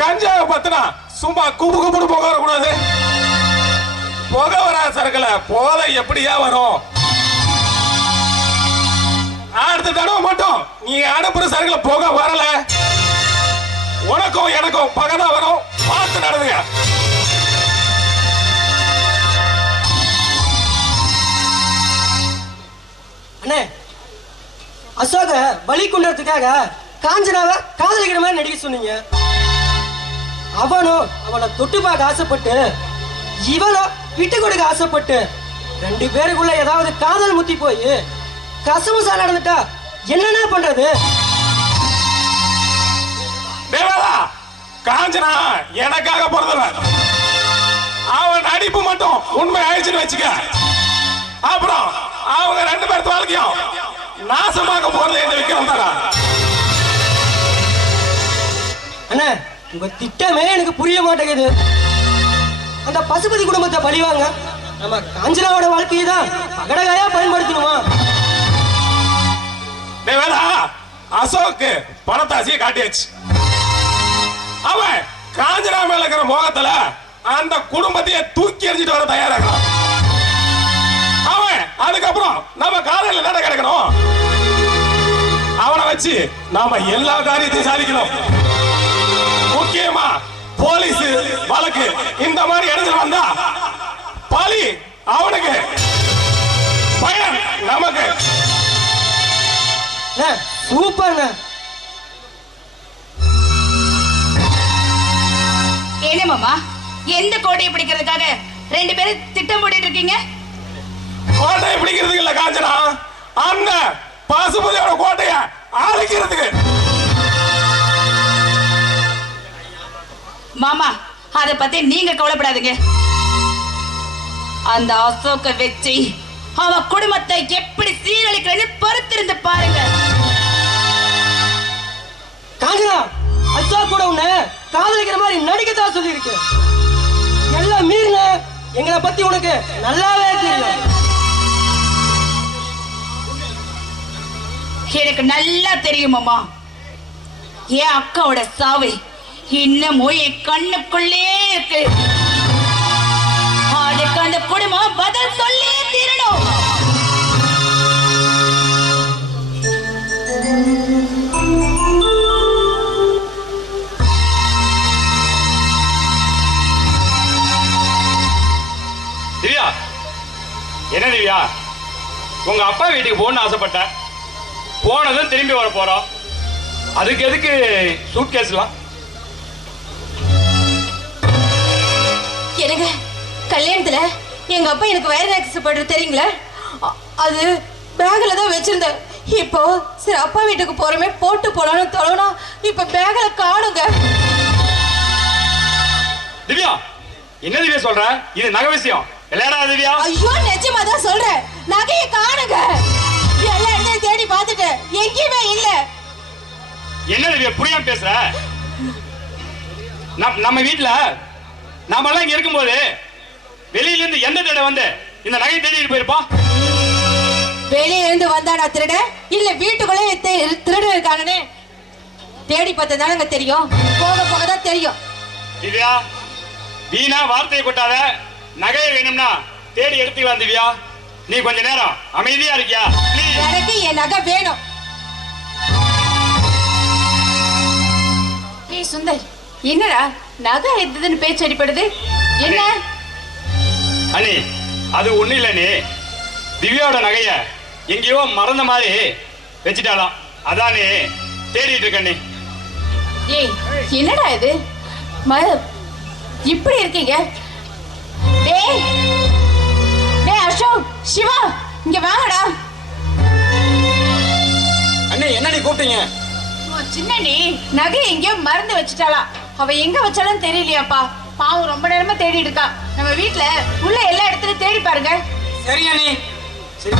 கஞ்சாவை பத்தினா சும்மா குபு குபுன்னு புகை வரக்கூடாது. புகை வராத சரக்குல போதை எப்படியா வரும்? அடுத்த தடவை மட்டும் நீ அனுப்புற சரக்குல புகை வரல, உனக்கும் எனக்கும் பகதான் வரும். பார்த்து நடந்துங்க. அண்ணே, அசோக பலி கொண்டதுக்காக காஞ்சனாவை காதலிக்கிற மாதிரி நடிக்க சொன்னீங்க. அவனும் அவனை தொட்டு பார்க்க ஆசைப்பட்டு, இவனும் விட்டு கொடுக்க ஆசைப்பட்டு, ரெண்டு பேருக்குள்ள ஏதாவது காதல் முத்தி போய் கசமுசா நடந்துட்டா என்னென்ன பண்றது? காஞ்சனா எனக்காக பிறந்தவன். அவன் நடிப்பு மட்டும் உண்மை ஆயிடுச்சுன்னு வச்சுக்க, அப்புறம் அவங்க ரெண்டு பேர்த்து வாழ்க்கையும் நாசமாக போறது இந்த விக்ரம் தானா? அண்ணா, உங்க திட்டமே எனக்கு புரிய மாட்டேங்குது. அந்த பசுபதி குடும்பத்தை பழிவாங்க நம்ம காஞ்சனாவோட வாழ்க்கையை தான் பகடகாயா பயன்படுத்தணுமா? அசோக்கு பணத்தாசியை காட்டியாச்சு. அவன் காஞ்சனா மேல இருக்கிற மோகத்துல அந்த குடும்பத்தையே தூக்கி எறிஞ்சிட்டு வர தயாராகிறான். அவன் அதுக்கப்புறம் நம்ம காலையில நட கிடக்கணும். அவனை வச்சு நாம எல்லா காரியத்தையும் சாதிக்கணும். முக்கியமா போலீஸ் வழக்கு இந்த மாதிரி இடத்துல வந்தா பலி அவனுக்கு, பயன் நமக்கு. சூப்பர். என்ன மாமா, எந்த கோட்டையை பிடிக்கிறதுக்காக ரெண்டு பேரும் திட்டம் போட்டுட்டு இருக்கீங்க? கோட்டையை பிடிக்கிறதுக்கு இல்ல காஞ்சனா, அந்த பசுபதியோட கோட்டையை அழிக்கிறதுக்கு. மாமா, அத பத்தி நீங்க கவலைப்படாதீங்க. அந்த அசோக்க வச்சு அவன் குடும்பத்தை எப்படி சீரழிக்கிறது பொறுத்திருந்து பாருங்க. காஞ்சனா, அசோக் கூட உன்னை காதலிக்கிற மாதிரி நடிக்கத்தான் சொல்லி இருக்கு. எல்லாம் மீறின எங்களை பத்தி உனக்கு நல்லாவே தெரியும். எனக்கு நல்லா தெரியும் மாமா. என் அக்காவோட சாவை இன்னமும் என் கண்ணுக்குள்ளே இருக்கு. அதுக்கு அந்த குடும்பம் பதில் சொல்லி தீரணும். திவ்யா, என்ன திவ்யா, உங்க அப்பா வீட்டுக்கு போகணும்னு ஆசைப்பட்ட, போனதும் திரும்பி வர போறோம். அதுக்கு எதுக்கு சூட்கேஸ்லாம்? எனக்கு கல்யாணத்துல எங்க அப்பா எனக்கு வயர் ஆக்சஸ் போடுறது தெரியுங்களா? அது பேக்ல தான் வச்சிருந்தேன். இப்போ சரி அப்பா வீட்டுக்கு போறமே போட்டு போலான்னு தொலைனா இப்ப பேக்ல காணுங்க. திவ்யா, என்ன திவ்யா சொல்ற? இது நகை விஷயம் இல்லடா திவ்யா. ஐயோ, நிஜமா தான் சொல்றேன், நகையை காணுங்க. எல்லா இடத்தையும் தேடி பார்த்துட்டு எங்கேயுமே இல்ல. என்ன திவ்யா புரியாம பேசுற? நம்ம வீட்டுல நாம எல்லாம் இங்க இருக்கும்போது வெளியில இருந்து எந்த தேட வந்து இந்த நகை தேடிட்டு போயிருப்பா? வெளியில இருந்து வந்தானா திருட, இல்ல வீட்டுக்குள்ளே திருடு இருக்கானே தேடி பார்த்தா தானங்க தெரியும். போக போக தான் தெரியும். திவ்யா, வீணா வார்த்தையை கொட்டாத. நகையை வேணும்னா தேடி எடுத்துக்கலாம் திவ்யா. நீ கொஞ்ச நேரம் அமைதியா இருக்கியா? எனக்கு என் நகை வேணும். ஏய் சுந்தர், என்னடா நகை எதுன்னு பேச்சு அடிப்படுது? என்ன அண்ணி, அது ஒண்ணு இல்ல. நீ திவ்யாவோட நகைய எங்கேயோ மறந்த மாதிரி வச்சுட்டாலாம், அதான் நீ தேடிட்டு இருக்க. நீ ஏய் என்னடா இது இப்படி இருக்கீங்க? டேய் டேய் அசோக், சிவா, இங்க வாங்கடா. அண்ணே, என்னடி கூப்பிட்டீங்க? சின்னடி நகை எங்கேயோ மறந்து வச்சுட்டாளா. அவ எங்க வச்சாலும் தெரியலையாப்பா. பாவம் ரொம்ப நேரமா தேடி இருக்கா. நம்ம வீட்டுல உள்ள எல்லா இடத்துலயும் தேடி பாருங்க. சரி அண்ணே. சரி.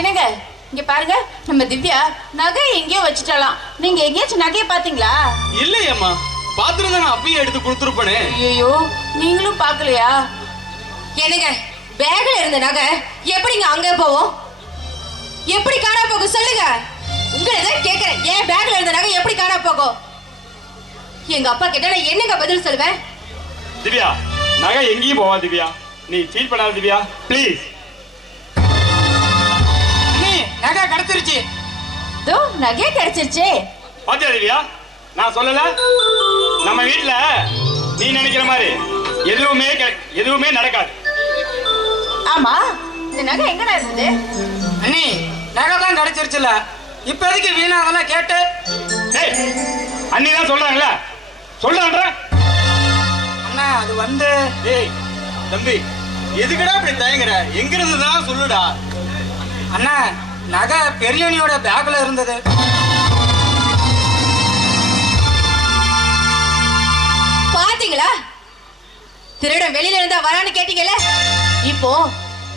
என்னங்க, இங்க பாருங்க, நம்ம திவ்யா நகை எங்கேயோ வச்சுட்டாலாம். நீங்க எங்கேயாச்சும் நகையை பாத்தீங்களா? இல்லையம்மா, பாத்துருந்தா நான் அப்பயே எடுத்து கொடுத்துருப்பேனே. ஐயோ, நீங்களும் பாக்கலையா? என்னங்க, பேக்ல இருந்த நகை எப்படிங்க அங்க போவோம்? எப்படி காணா போகும் சொல்லுங்க. உங்களை தான் கேக்குறேன், என் பேக்ல இருந்த நகை எப்படி காணா போகும்? எங்க அப்பா கேட்டா நான் என்னங்க பதில் சொல்வேன்? திவ்யா, நகை எங்கேயும் போவா திவ்யா, நீ ஃபீல் பண்ணாத திவ்யா, ப்ளீஸ். அண்ணி நகை கிடைச்சிருச்சு. தோ நகை கிடைச்சிருச்சே. பாத்தியா திவ்யா, நான் சொல்லல நம்ம வீட்டுல நீ நினைக்கிற மாதிரி எதுவுமே நடக்காது. ஆமா, இந்த நகை எங்கடா இருந்தது? அண்ணி நகை தான் கிடைச்சிருச்சுல, இப்ப எதுக்கு வீணா அதெல்லாம் கேட்டு? ஏய், அண்ணி தான் சொல்றாங்களா, சொல்றான்ற. அண்ணா அது வந்து ஏய் தம்பி, எதுக்குடா இப்படி தயங்குற? எங்கிருந்து தான் சொல்லுடா. அண்ணா நகை பெரியவனியோட பேக்ல இருந்தது. பாத்தீங்களா, திருடன் வெளியில இருந்தா வரான்னு கேட்டீங்கல்ல, இப்போ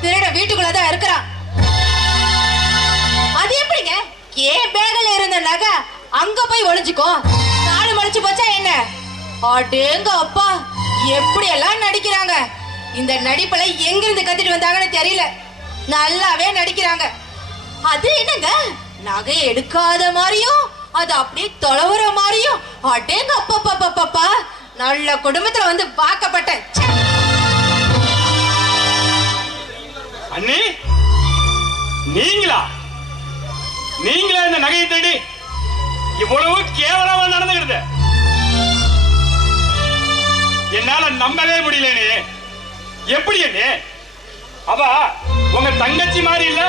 திருடன் வீட்டுக்குள்ளதான் இருக்கிறான். அது எப்படிங்க ஏன் பேக்ல இருந்த நகை அங்க போய் ஒளிஞ்சுக்கோ? காலு மடிச்சு போச்சா என்ன? அடேங்க அப்பா, எப்படி எல்லாம் நடிக்கிறாங்க. இந்த நடிப்புல எங்கிருந்து கத்திட்டு வந்தாங்கன்னு தெரியல, நல்லாவே நடிக்கிறாங்க. அது என்னங்க, நகை எடுக்காத மாதிரியும் அது அப்படியே தொலைவுற மாதிரியும். அடேங்க அப்பா, நல்ல குடும்பத்துல வந்து பார்க்கப்பட்டேன். அண்ணி, நீங்களா இந்த நகையை தேடி இவ்வளவு கேவலமா நடந்துகிறது? என்னால நம்பவே முடியலனே. எப்படி அண்ணே, அவ உங்க தங்கச்சி மாதிரி இல்ல?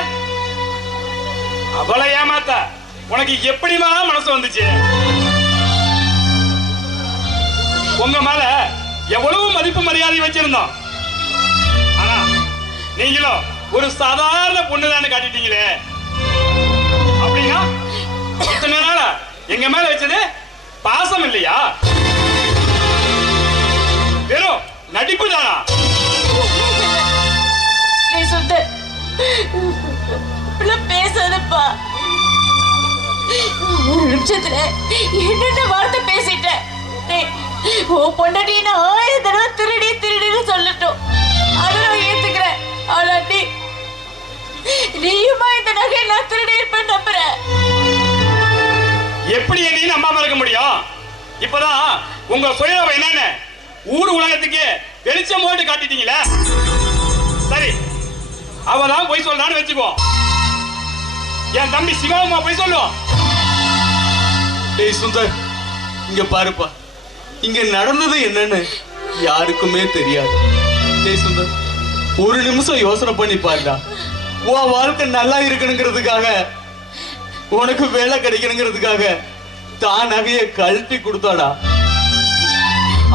அவளை ஏமாத்த உனக்கு எப்படிமா மனசு வந்துச்சு? உங்க மேல எவ்வளவு மதிப்பு மரியாதை வச்சிருந்தோம், ஆனா நீங்களும் ஒரு சாதாரண பொண்ணுதான்னு காட்டிட்டீங்களே. அப்படின்னா இத்தனை நாளா எங்க மேல வச்சது பாசம் இல்லையா? வெறும் நடிப்பு தானா? நீ சுந்தர் பேசாதப்பா. ஒரு நிமிஷத்துல என்னென்ன வார்த்தை பேசிட்டேன். உன் பொண்டாட்டி நான் 1000 தடவை திருடின்னு சொல்லட்டும், அதை நான் ஏத்துக்கிறேன். ஆனா நீயுமா இந்த நகை நான் திருடி இருப்பேன் நம்புறேன். எப்படி நீ நம்பாம இருக்க முடியும்? இப்பதான் உங்க சுயநலம் என்னன்னு ஊர் உலகத்துக்கு வெளிச்சம் போட்டு காட்டிட்டீங்களே. சரி, அவதான் போய் சொல்றான்னு வச்சுக்கோ, என் தம்பி சிவாமா போய் சொல்லுவோம். டேய் சுந்தர், இங்க பாருப்பா, இங்க நடந்தது என்னன்னு யாருக்குமே தெரியாது. டேய் சுந்தர், ஒரு நிமிஷம் யோசனை பண்ணி பாருடா. உன் வாழ்க்கை நல்லா இருக்கணுங்கிறதுக்காக, உனக்கு வேலை கிடைக்கணுங்கிறதுக்காக தான் நகையை கழட்டி கொடுத்தாடா.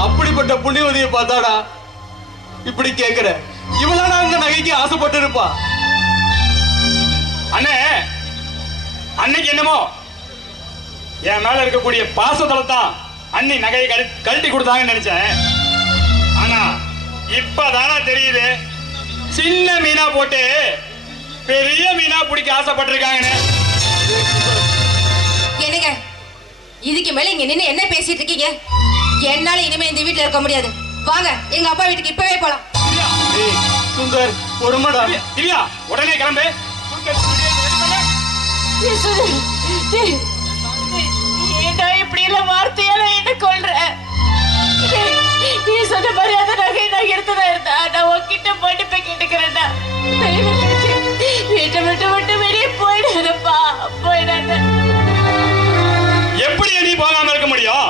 அப்படிப்பட்ட புண்ணியவதியை பார்த்தாடா இப்படி கேக்குற. இவளா அந்த நகைக்கு ஆசைப்பட்டு இருப்பா? அண்ணே, அன்னைக்கு என்னமோ என் மேல இருக்கக்கூடிய பாசத்துல தான் அண்ணி நகையை கழட்டி கொடுத்தாங்கன்னு நினைச்சேன். ஆனா இப்பதானா தெரியுது, சின்ன மீனா போட்டு பெரிய மீனா பிடிக்க ஆசைப்பட்டிருக்காங்கன்னு. என்னங்க, இதுக்கு மேல இங்க நின்னு என்ன பேசிட்டு இருக்கீங்க? என்னால இனிமே இந்த வீட்டுல இருக்க முடியாது. வாங்க எங்க அப்பா வீட்டுக்கு இப்பவே போலாம். டேய் சுந்தர், பொறுமைடா. திவ்யா, உடனே கிளம்பு. ஏண்டா இப்படி எல்லாம் வார்த்தையால என்ன கொள்ற? நீ சொன்ன மாதிரி அந்த நகை நான் எடுத்ததா இருந்தா நான் உன்கிட்ட மன்னிப்பு கேட்டுக்கிறேன்டா. தயவு செஞ்சு வீட்டை விட்டு வெளியே போயிடாதப்பா, போயிடாத. எப்படி நீ போகாம இருக்க முடியும்?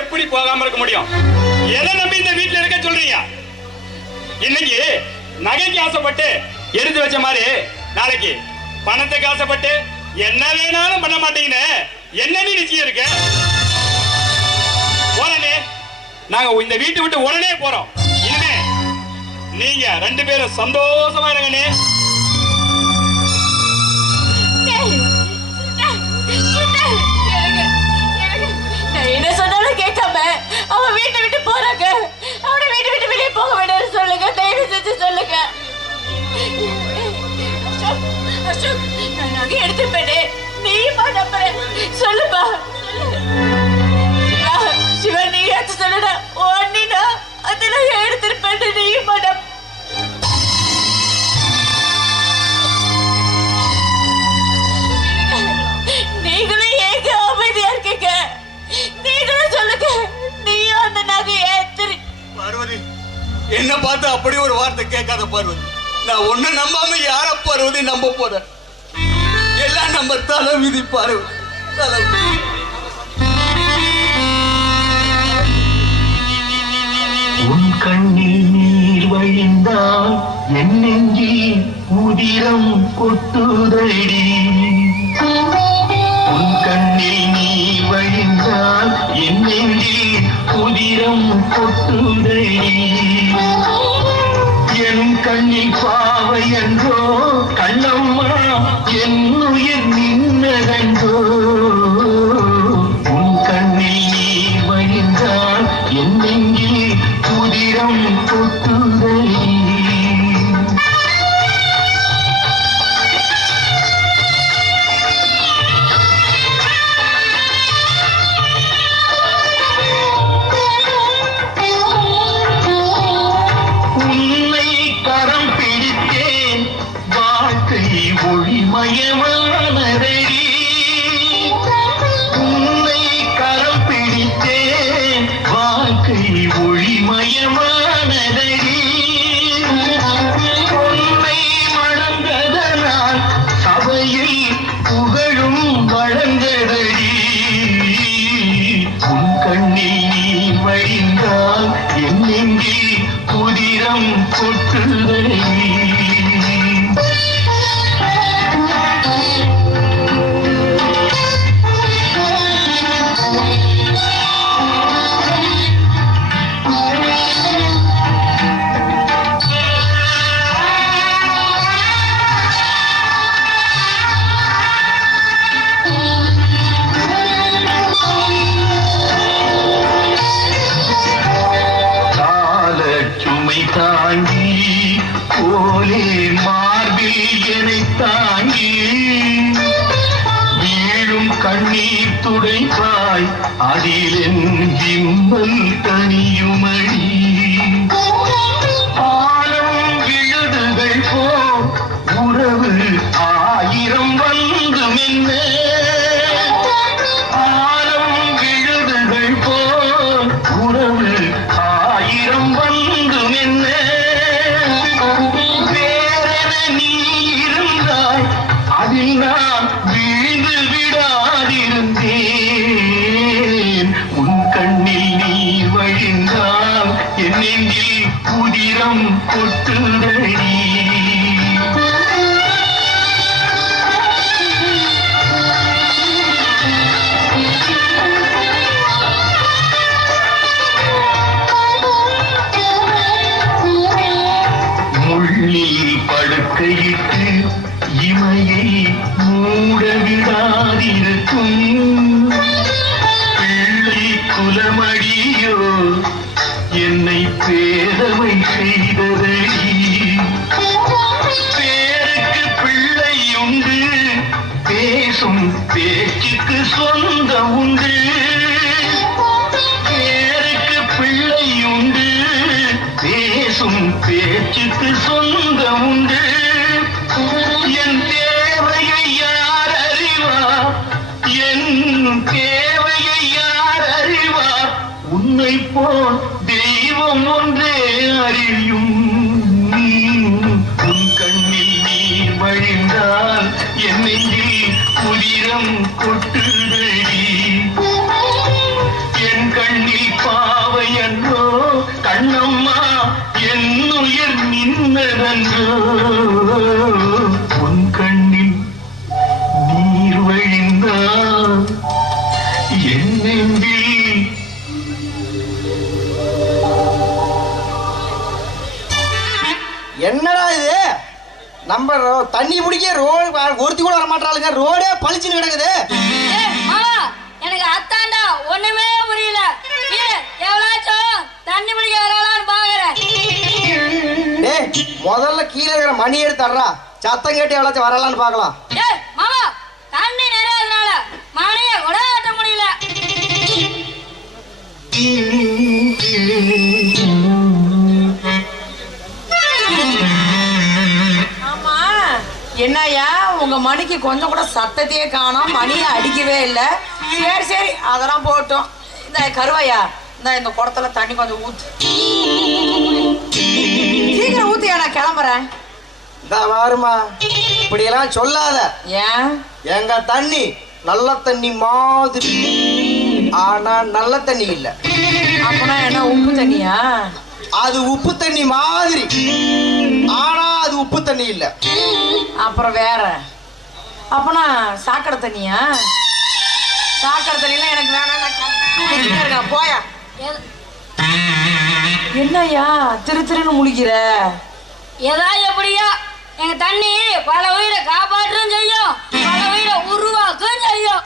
எப்படி போகாம இருக்க முடியும்? எதை நம்பி இந்த வீட்டுல இருக்க சொல்றீங்க? இன்னைக்கு நகைக்கு ஆசைப்பட்டு எடுத்து வச்ச மாதிரி நாளைக்கு பணத்துக்கு ஆசைப்பட்டு என்ன வேணாலும் பண்ண மாட்டீங்கன்னு என்ன நீ நிச்சயம் இருக்கு? உடனே நாங்க இந்த வீட்டை விட்டு உடனே போறோம். இனிமே நீங்க 2 பேரும் சந்தோஷமா இருங்கண்ணே. என்ன சொன்னாலும் கேட்காம அவன் வீட்டை விட்டு போறாங்க. அவனை வீட்டை விட்டு வெளியே போக வேண்டாம்னு சொல்லுங்க, தயவு செஞ்சு சொல்லுங்க. அசோக், நான் நகை எடுத்துப்பேனே, நீமா நம்புறேன், சொல்லுப்பா. சிவா, நீயாச்சும் சொல்லுடா. ஓ அண்ணினா அந்த நகை எடுத்திருப்பேன், நீமா என்ன பார்த்து அப்படி ஒரு வார்த்தை கேட்காத பார்வதி. நான் ஒண்ணு நம்பாம யார பார்வதி நம்ப போறேன்? எல்லாம் நம்ம தலை விதி பார்வதி, தலை விதி. உன் கண்ணில் நீர் வழிந்தால் என் நெஞ்சில் உதிரம் கொட்டுதடி. உன் கண்ணில் நீர் வழிந்தால் என் நெஞ்சில் உதிரம் கொட்டுதடி. என் கண்ணில் பாவை என்றோ கண்ணம்மா என் உயிர் நின்னதென்றோ. உன் கண்ணில் நீர் வழிந்தால் என் நெஞ்சில் உதிரம் கொட்டுதடி. உன்னை கரம் பிடித்தேன் வாழ்க்கை ஒளிமயமானதடி. உன்னை கரம் பிடித்தேன் வாழ்க்கை ஒளிமயமானதடி. உன்னை மணந்ததனால் சபையில் புகழும் வழங்கதடி. உன் கண்ணில் நீ வழிந்தால் என் நெஞ்சில் புதிரம் கொட்டுதடி. சுமை தாங்கி போலே மார்பில் என்னை தாங்கி வீழும் கண்ணீர் துடைப்பாய் அதில் என் விம்பல் தனியுமடி. ஆலம் விழுதுகள் போ உறவு ஆயிரம் வந்து மென்ன. ஆலம் விழுதுகள் போ உறவு ஆயிரம் வந்து மென்ன. வேறென நீ இருந்தாய் அதில் நான் வீழ்ந்து விடாதிருந்தேன். உன் கண்ணில் நீ வழிந்தால் என் நெஞ்சில் புதிரம் கொட்டுதடி. முள்ளில் படுக்கையிட்டு இமையை மூட விடாதிருக்கும் பிள்ளை குலமடியோ என்னை பேதமை செய்ததடி. பேருக்கு பிள்ளை உண்டு பேசும் பேச்சுக்கு சொந்தம் உண்டு. பேருக்கு பிள்ளை உண்டு பேசும் பேச்சுக்கு சொந்தம் உண்டு. என் தேவையை யார் அறிவார்? என் தேவையை யார் அறிவார்? உன்னை போல் தெய்வம் ஒன்றே அறியும். உன் கண்ணில் நீர் வழிந்தால் என் நெஞ்சில் புதிரம் கொட்டுதடி. என் கண்ணில் பாவை என்றோ கண்ணம்மா என் உயிர் நின்னதன்றோ. உன் கண்ணில் நீர் வழிந்தால் என் நெஞ்சில். என்னடா இது? நம்ம தண்ணி பிடிக்க ரோடு ஒருத்தி கூட வர மாட்டாளுங்க. ரோடே பளிச்சுன்னு கிடக்குது. எனக்கு அத்தாண்டா ஒண்ணுமே புரியல. எவ்வளாச்சும் தண்ணி பிடிக்க வரலான்னு பாக்குறேன். முதல்ல கீழே இருக்கிற மணி எடுத்து தர்றா. சத்தம் கேட்டு எவ்வளாச்சும் வரலான்னு பாக்கலாம். மாமா தண்ணி நிறையாதனால மணியை கூட ஆட்ட முடியல. ஆமா என்னய்யா உங்க மணிக்கு கொஞ்சம் கூட சத்தத்தையே காணோம், மணியை அடிக்கவே இல்லை. சரி சரி அதெல்லாம் போட்டோம். இந்த கருவாயா இந்த குடத்துல தண்ணி கொஞ்சம் ஊத்து. சீக்கிரம் ஊத்தியா, நான் கிளம்புறேன். இந்த வாருமா, இப்படியெல்லாம் சொல்லாத. ஏன்? எங்க தண்ணி நல்ல தண்ணி மாதிரி, ஆனா நல்ல தண்ணி இல்ல. அப்பனா என்ன உப்பு தண்ணியா? அது உப்பு தண்ணி மாதிரி, ஆனா அது உப்பு தண்ணி இல்ல. அப்புறம் வேற? அப்பனா சாக்கடை தண்ணியா? சாக்கடை தண்ணிலாம் எனக்கு வேணாம், போயா. என்னய்யா திரு திருன்னு முழிக்கிற? ஏதா எப்படியா எங்க தண்ணி பல உயிரை காப்பாற்றும் செய்யும், பல உயிரை உருவாக்கும் செய்யும்.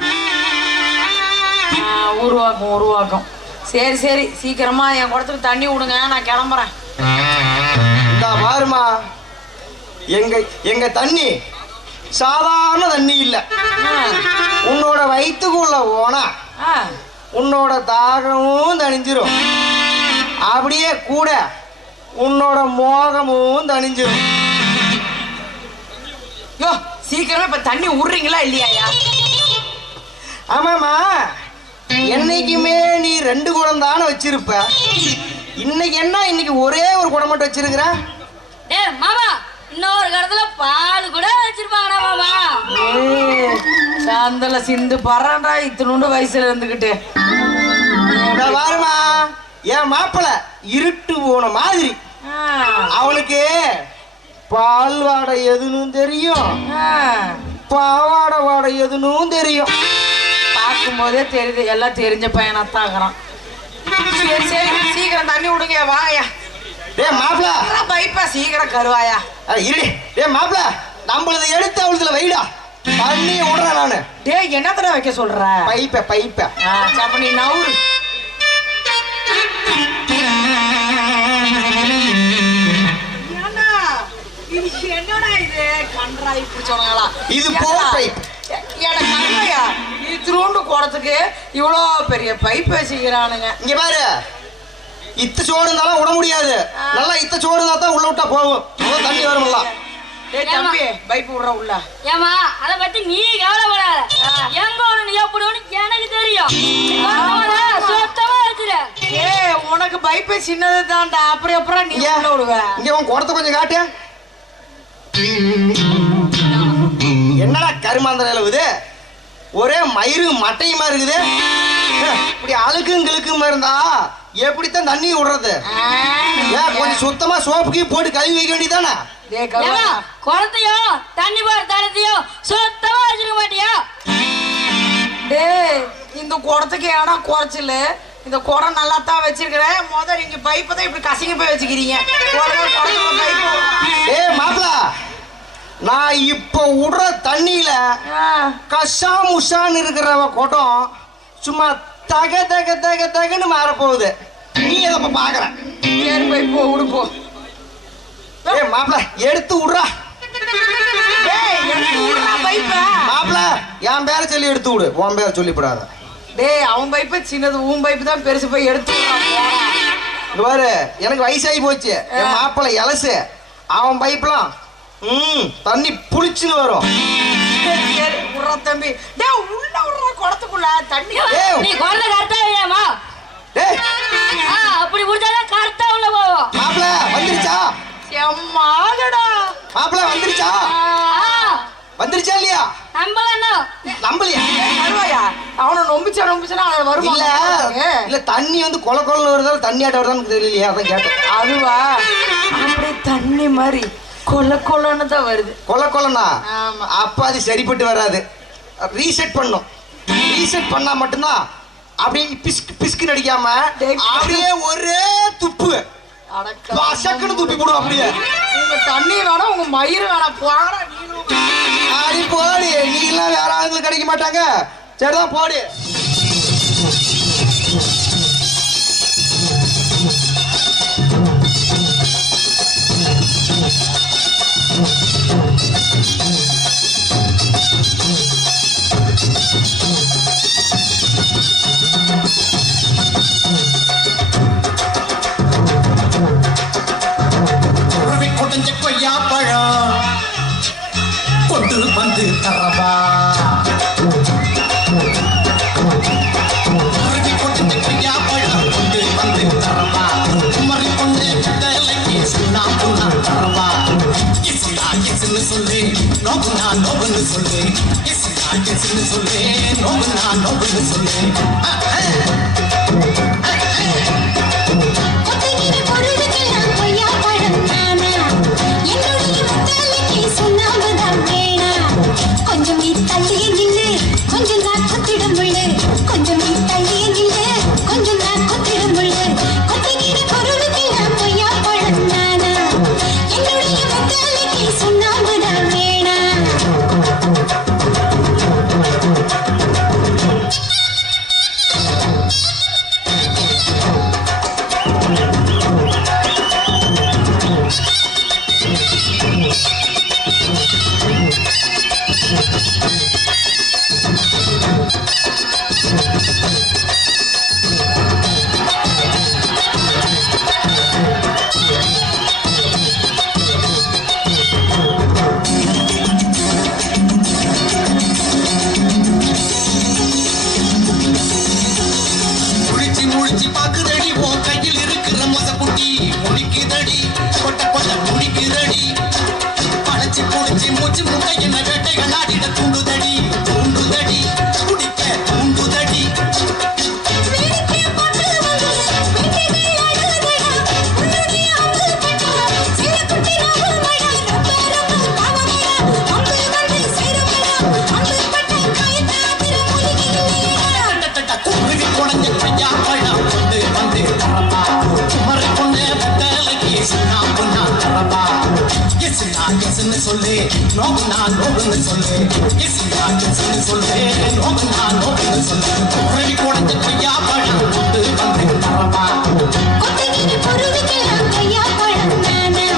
உருவாக்கும். சரி சரி, சீக்கிரமா என் குடத்துக்கு தண்ணி விடுங்க, நான் கிளம்புறேன். இந்த பாருமா, எங்க தண்ணி சாதாரண தண்ணி இல்ல. உன்னோட வயிற்றுக்குள்ள போனா உன்னோட தாகமும் தணிஞ்சிரும், அப்படியே கூட உன்னோட மோகமும் தணிஞ்சிரும். யோ, சீக்கிரமா இப்ப தண்ணி விடுறீங்களா இல்லையா? ஆமாமா, என்னைக்குமே நீ 2 குடம் தானே வச்சிருப்ப. இன்னைக்கு என்ன, இன்னைக்கு ஒரே ஒரு குடம் மட்டும் வச்சிருக்கிற? மாமா, இன்னொரு கடத்துல பால் கூட வச்சிருப்பாங்க மாமா. சாந்தல சிந்து பறாண்டா, இத்தினோண்டு வயசுல இருந்துகிட்டு. பாருமா, என் மாப்பிள இருட்டு போன மாதிரி அவனுக்கு பால் வாடை எதுன்னு தெரியும், பாவாடை வாடை எதுன்னு தெரியும். பார்க்கும் போதே தெரியுது, எல்லாம் தெரிஞ்ச பையனாத்தான். சரி சரி, சீக்கிரம் தண்ணி விடுங்க, வாயா. மாப்பிள பைப்பா, சீக்கிரம் கருவாயா. இரு மாப்பிள, நம்மளத எடுத்து அவளுதுல வைடா, தண்ணிய விடுறேன் நானு. டேய், என்னத்தடா வைக்க சொல்ற? பைப்ப அப்ப நீ நவுறு. என்னடா இது கன்றாய் பிடிச்சவங்களா? இது போர் பைப். எனக்கு கருவாயா, இத்தினோண்டு குடத்துக்கு இவ்வளோ பெரிய பைப் வச்சுக்கிறானுங்க. இங்க பாரு, இத்த சோறு இருந்தாலும் விட முடியாது. நல்லா இத்த சோறு இருந்தா தான் உள்ள விட்டா போகும், தண்ணி வரும்ல. தம்பி, பைப் விடுற உள்ள. ஏமா, அத பத்தி நீ கவலைப்படாத. எங்க ஒண்ணு எப்படி எனக்கு தெரியும். சுத்தமா வச்சுட. உனக்கு பைப்பே சின்னது தான்டா, அப்புறம் நீ உள்ள விடுவ. இங்க உன் குடத்தை கொஞ்சம் காட்டு. என்னடா கருமாந்திரம் இது, ஒரே மயிறு மட்டையுமா இருக்குது. இப்படி அழுக்கும் கிழக்குமா இருந்தா எப்படித்தான் தண்ணி விடுறது? ஏன் கொஞ்சம் சுத்தமா சோப்புக்கு போட்டு கழுவி வைக்க வேண்டியதானே? குளத்தையோ தண்ணி போற தடத்தையோ சுத்தமா வச்சிருக்க மாட்டியா? டேய், இந்த குடத்துக்கு ஏன்னா குறைச்சல, இந்த குடம் நல்லா தான் வச்சிருக்கிறேன். முதல்ல நீங்க பைப்பை தான் இப்படி கசங்கி போய் வச்சுக்கிறீங்க. மாப்பிள, நான் இப்ப விடுற தண்ணியில கஷா முஷான்னு இருக்கிற குடம் சும்மா தக தக தக தகன்னு மாற போகுது. நீ எதை பாக்குற? சரி, பைப்போ விடுப்போ. மாப்பிள, எடுத்து விடுறா. மாப்பிள, என் பேரை சொல்லி எடுத்து விடு, உன் பேரை சொல்லிவிடாத. டேய், அவன் பைப்பு சின்னது, உன் பைப்பு தான் பெருசு, போய் எடுத்து பாரு. எனக்கு வயசாகி போச்சு, என் மாப்பிள எலசு, அவன் பைப்லாம் தண்ணி புளிச்சுன்னு வரும். தம்பி, உள்ள விடுற குடத்துக்குள்ள தண்ணி. நீ குழந்தை கரெக்டா இல்லையாமா? அப்படி முடிச்சாதான் கரெக்டா உள்ள போவோம். மாப்பிள வந்துருச்சா? எம்மாடா மாப்பிள வந்துருச்சா? வந்துருச்சா இல்லையா? நம்பலையா? வருவாயா? அவனை நொம்பிச்சா வருமா? இல்ல தண்ணி வந்து கொல கொலன்னு வருதால தண்ணி ஆட்ட வருதான்னு தெரியலையா, அதான் கேட்டேன். அதுவா, அப்படி தண்ணி மாதிரி கொல கொலன்னு தான் வருது. கொல கொலனா? அப்ப அது சரிப்பட்டு வராது. ரீசெட் பண்ணும். ரீசெட் பண்ணா மட்டும்தான் அப்படியே பிஸ்கு பிஸ்கு நடிக்காம அப்படியே ஒரே துப்பு சக்குன்னு துப்பி போடும். அப்படியே உங்க தண்ணி வேணாம், உங்க மயிறு வேணாம், போடா. நீ போடு, நீ எல்லாம் வேற ஆளுங்களுக்கு கிடைக்க மாட்டாங்க. சரிதான், போடு. கொய்யா பழம் கொண்டு வந்து தரவா, கொய்யா நான் நோவுன்னு சொல்லு எஸ்ன்னு சொல்லு நோவு நான் நோவுன்னு சொல்லு கொஞ்சம் நீ தள்ளியே நில்லு கொஞ்சம் நான் கொத்திடும் முள்ளு கொஞ்சம் நீ தள்ளியே நில்லு கொஞ்சம் நான் கொத்திடும் முள்ளு கொத்திக்கிற பொருளுக்கு நான் பொய்யா பழம் நானா என்னுடைய முத்தாலிக்கு சுண்ணாம்புதான் வேணா முழிச்சு பாக்குதடி உன் கையில் இருக்கிற மொசக்குட்டி முடிக்குதடி கொட்ட கொட்ட முடிக்குதடி பழச்சு புடிச்சு மூச்சு முட்டை என்ன வேட்டைகள் ஆடிட தூண்டுதடி தூண்டுதடி குடிக்க தூண்டுதடி சொல்லு நோக்கு நான் நோக்குன்னு சொல்லு சொல்லு நோக்கு நான் நோக்குன்னு சொல்லு குழவி குடஞ்ச கையா பழம் கொண்டு வந்து தரப்பா கையா பழம் நானா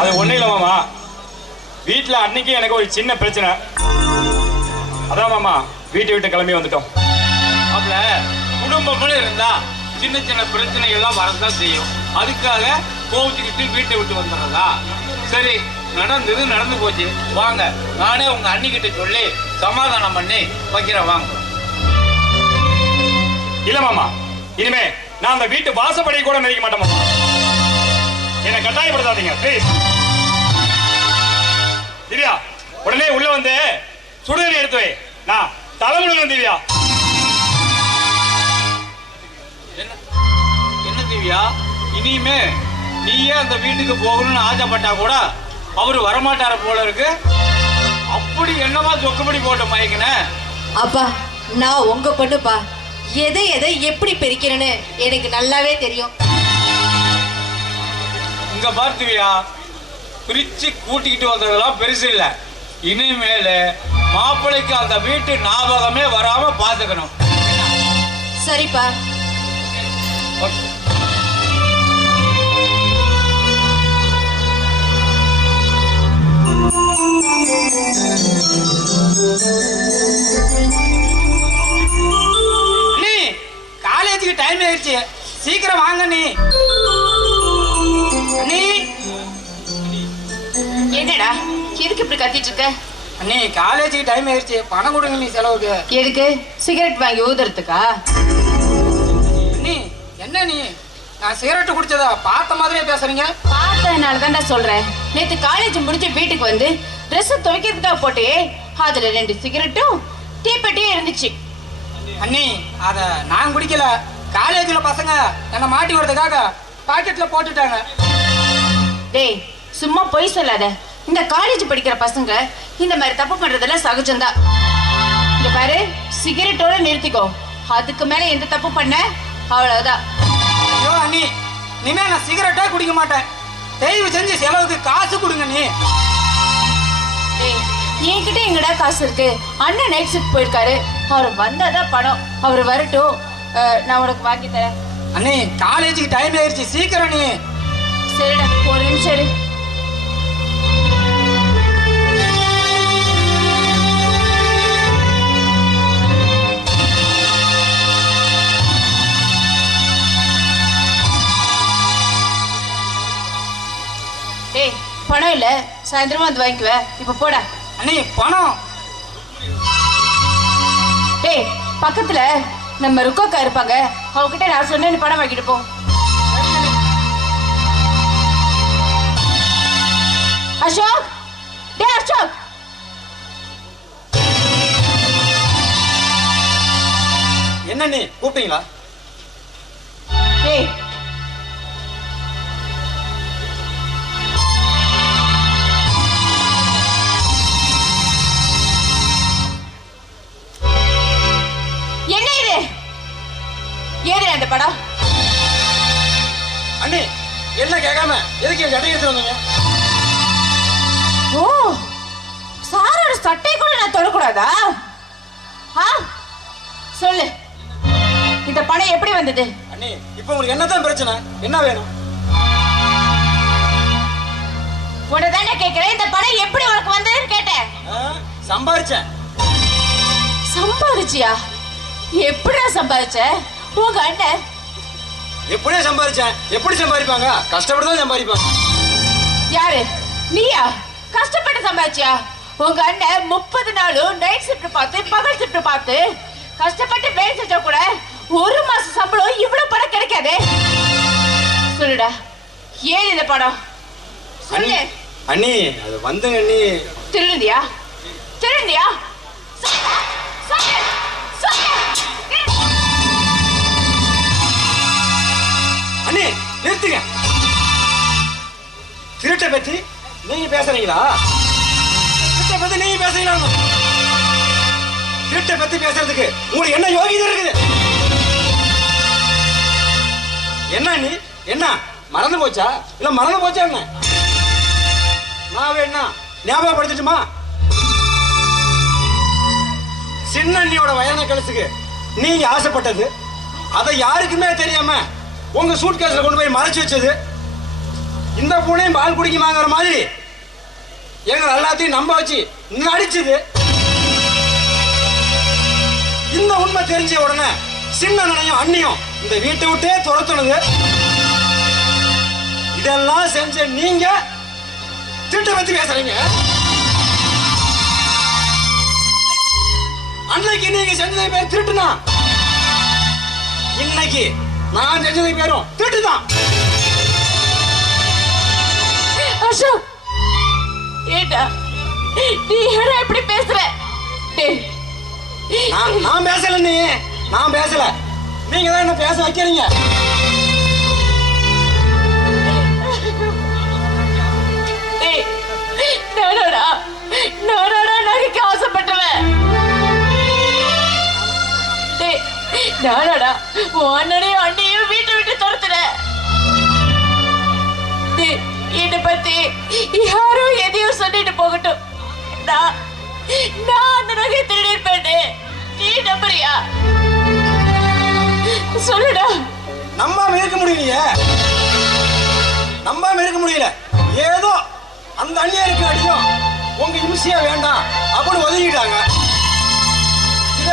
அது ஒண்ணு இல்ல மாமா, வீட்டுல அன்னைக்கு எனக்கு ஒரு சின்ன பிரச்சனை. அதான் மாமா வீட்டை விட்டு கிளம்பி வந்துட்டோம். அப்பல குடும்பம்னு இருந்தா சின்ன சின்ன பிரச்சனைகள் எல்லாம் வரதான் செய்யும். அதுக்காக கோவிச்சுக்கிட்டு வீட்டை விட்டு வந்துடுறதா? சரி, நடந்தது நடந்து போச்சு. வாங்க, நானே உங்க அண்ணிக்கிட்ட சொல்லி சமாதானம் பண்ணி வைக்கிறேன். வாங்க. இல்ல மாமா, இனிமே நான் அந்த வீட்டு வாசப்படி கூட மிதிக்க மாட்டேன் மாமா. என்னை கட்டாயப்படுத்தாதீங்க ப்ளீஸ். திவ்யா, உடனே உள்ள வந்து சுடுதண்ணி எடுத்து வை. நான் தலைமுழுங்க. திவ்யா, என்ன திவ்யா, இனிமே நீயே அந்த வீட்டுக்கு போகணும்னு ஆசைப்பட்டா கூட அவரு வரமாட்டார போல இருக்கு. அப்படி என்னமா சொக்குப்படி போட்ட மயக்கின? அப்பா, நான் உங்க பொண்ணுப்பா. எதை எதை எப்படி பிரிக்கிறேன்னு எனக்கு நல்லாவே தெரியும். இங்க பார்த்துவியா, பிரிச்சு கூட்டிக்கிட்டு வந்ததெல்லாம் பெருசு இல்ல. இனிமேல மாப்பிள்ளைக்கு அந்த வீட்டு ஞாபகமே வராம பாத்துக்கணும். சரிப்பா. சீக்கிரம் வாங்க நீ. அண்ணி என்னடா எதுக்கு இப்படி கத்திட்டு இருக்க? அண்ணி காலேஜுக்கு டைம் ஆயிடுச்சு, பணம் கொடுங்க நீ செலவுக்கு. எதுக்கு? சிகரெட் வாங்கி ஊதுறதுக்கா? அண்ணி என்ன நீ, நான் சிகரெட் குடிச்சதா பார்த்த மாதிரியே பேசுறீங்க? பார்த்ததுனால தான்டா சொல்றேன். நேத்து காலேஜ் முடிஞ்சு வீட்டுக்கு வந்து ட்ரெஸ் துவைக்கிறதுக்காக போட்டே அதுல 2 சிகரெட்டும் தீப்பெட்டியும் இருந்துச்சு. அண்ணி அத நான் குடிக்கல, காலேஜ்ல பசங்க என்ன மாட்டி விடுறதுக்காக பாக்கெட்ல போட்டுட்டாங்க. டேய் சும்மா பொய் சொல்லாத. இந்த காலேஜ் படிக்கிற பசங்க இந்த மாதிரி தப்பு பண்றதெல்லாம் சகஜம்தான். இங்க பாரு, சிகரெட்டோட நிறுத்திக்கோ. அதுக்கு மேல எந்த தப்பு பண்ண அவ்வளவுதான். ஐயோ அண்ணி, இனிமே நான் சிகரெட்டே குடிக்க மாட்டேன். தயவு செஞ்சு செலவுக்கு காசு கொடுங்க நீ. டேய் என்கிட்ட எங்கடா காசு இருக்கு? அண்ணன் நைட் ஷிஃப்ட் போயிருக்காரு, அவர் வந்தாதான் பணம். அவர் வரட்டும், நான் உனக்கு வாங்கி தரேன். அண்ணி காலேஜுக்கு டைம் ஆயிடுச்சு, சீக்கிரம் நீ. சரிடா, ஒரு நிமிஷம் இரு. டேய் பணம் இல்ல, சாயந்தரமா வந்து வாங்கிக்குவேன். இப்ப போடா. அண்ணி பணம். டேய் பக்கத்துல நம்ம ருக்கோக்கா இருப்பாங்க, அவகிட்ட நான் சொன்னேன்னு பணம் வாங்கிட்டு போ. அசோக், டேய் அசோக். என்ன நீ கூப்பிட்டீங்களா? டேய் என்ன இது? ஏறு அந்த படம். அண்ணி என்ன கேட்காம எதுக்கு என் சட்டை எடுத்து வந்தீங்க? ஓ, சாரோட சட்டை கூட நான் தொடக்கூடாதா? சொல்லு, இந்த பணம் எப்படி வந்தது? அண்ணி இப்போ உங்களுக்கு என்னதான் பிரச்சனை? என்ன வேணும்? உடனே கேட்கிறேன், இந்த பணம் எப்படி உனக்கு வந்ததுன்னு கேட்டேன். சம்பாதிச்சேன். சம்பாதிச்சியா? எப்படிடா சம்பாதிச்ச? உங்க அண்ணன் எப்படியே சம்பாதிச்சேன். எப்படி சம்பாதிப்பாங்க? கஷ்டப்பட்டு தான் சம்பாதிப்பாங்க. யாரு? நீயா? கஷ்டப்பட்டு சம்பாதிச்சியா? உங்க அண்ணன் 30 நாளும் நைட் ஷிஃப்ட் பார்த்து பகல் ஷிஃப்ட் பார்த்து கஷ்டப்பட்டு வேலை செஞ்சா கூட 1 மாச சம்பளம் இவ்வளவு பணம் கிடைக்காதே. சொல்லுடா, ஏன் இந்த பணம்? சொல்லு. அண்ணி அது வந்துங்க அண்ணி. திருந்தியா? திருந்தியா? அண்ணி நிறுத்துங்க. திருட்டை பத்தி நீங்க பேசுறீங்களா? திருட்டை பத்தி நீங்க பேசுறீங்களா? திருட்டை பத்தி பேசுறதுக்கு உங்களுக்கு என்ன யோகிதை இருக்குது? என்ன நீ என்ன மறந்து போச்சா? இல்ல மறந்து போச்சா? என்ன நான் வேணா ஞாபகப்படுத்திட்டுமா? சின்ன அண்ணியோட வயதான கழுத்துக்கு நீங்க ஆசைப்பட்டது, அதை யாருக்குமே தெரியாம உங்க சூட் கேஸ்ல கொண்டு போய் மறைச்சு வச்சது, இந்த பூனையும் பால் குடிக்குமாங்கிற மாதிரி எங்களை எல்லாத்தையும் நம்ப வச்சு நடிச்சது, இந்த உண்மை தெரிஞ்ச உடனே சின்ன அண்ணனையும் அண்ணியும் இந்த வீட்டை விட்டே துரத்துனது, இதெல்லாம் செஞ்ச நீங்க திட்ட பத்தி பேசுறீங்க. அன்னைக்கு நீங்க செஞ்சதை பேர் திருட்டுனா, இன்னைக்கு நான் செஞ்சதை பேரும் திருட்டுதான். அசோக், ஏடா நீ என்ன இப்படி பேசுற? நான் பேசல நீ, நான் பேசல, நீங்க தான் என்ன பேச வைக்கிறீங்க. நானடா நகைக்கு ஆசைப்பட்டவன். நானடா உன் அண்ணனையும் அண்ணையும் வீட்டை விட்டு துரத்துறேன். என்னை பத்தி யாரும் எதையும் சொல்லிட்டு போகட்டும், நான் அந்த நகை திருடிருப்பேன். நீ நம்புறியா? சொல்லுடா. நம்பாம இருக்க முடியலையே, நம்பாம இருக்க முடியல. ஏதோ அந்த அண்ணியாருக்கு அடியும் உங்க இம்சியா வேண்டாம் அப்படின்னு ஒதுக்கிட்டாங்க. இத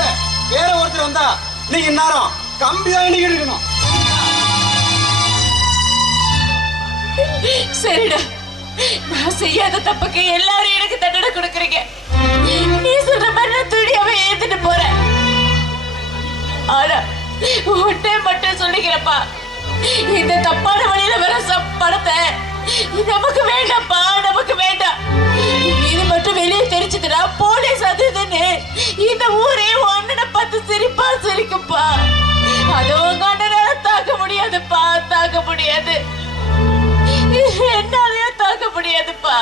வேற ஒருத்தர் வந்தா நீங்க நேரம் கம்பி தான் இருக்கணும். சரிடா, நான் செய்யாத தப்புக்கு எல்லாரும் எனக்கு தண்டனை கொடுக்குறீங்க. நீ சொல்ற மாதிரி நான் துணியாவே ஏத்துட்டு போறேன். ஆனா ஒட்டே மட்டும் சொல்லிக்கிறப்பா, இந்த தப்பான வழியில வர பணத்தை நமக்கு வேண்டாம்ப்பா, நமக்கு வேண்டாம். இது மட்டும் வெளியே தெரிச்சுதுடா, போலீஸ் அது இதுன்னு இந்த ஊரே ஒன்னு பார்த்து சிரிப்பா சிரிக்குப்பா. அது உங்க அண்ணனால தாக்க முடியாதுப்பா, தாக்க முடியாது. என்னாலயே தாக்க முடியாதுப்பா.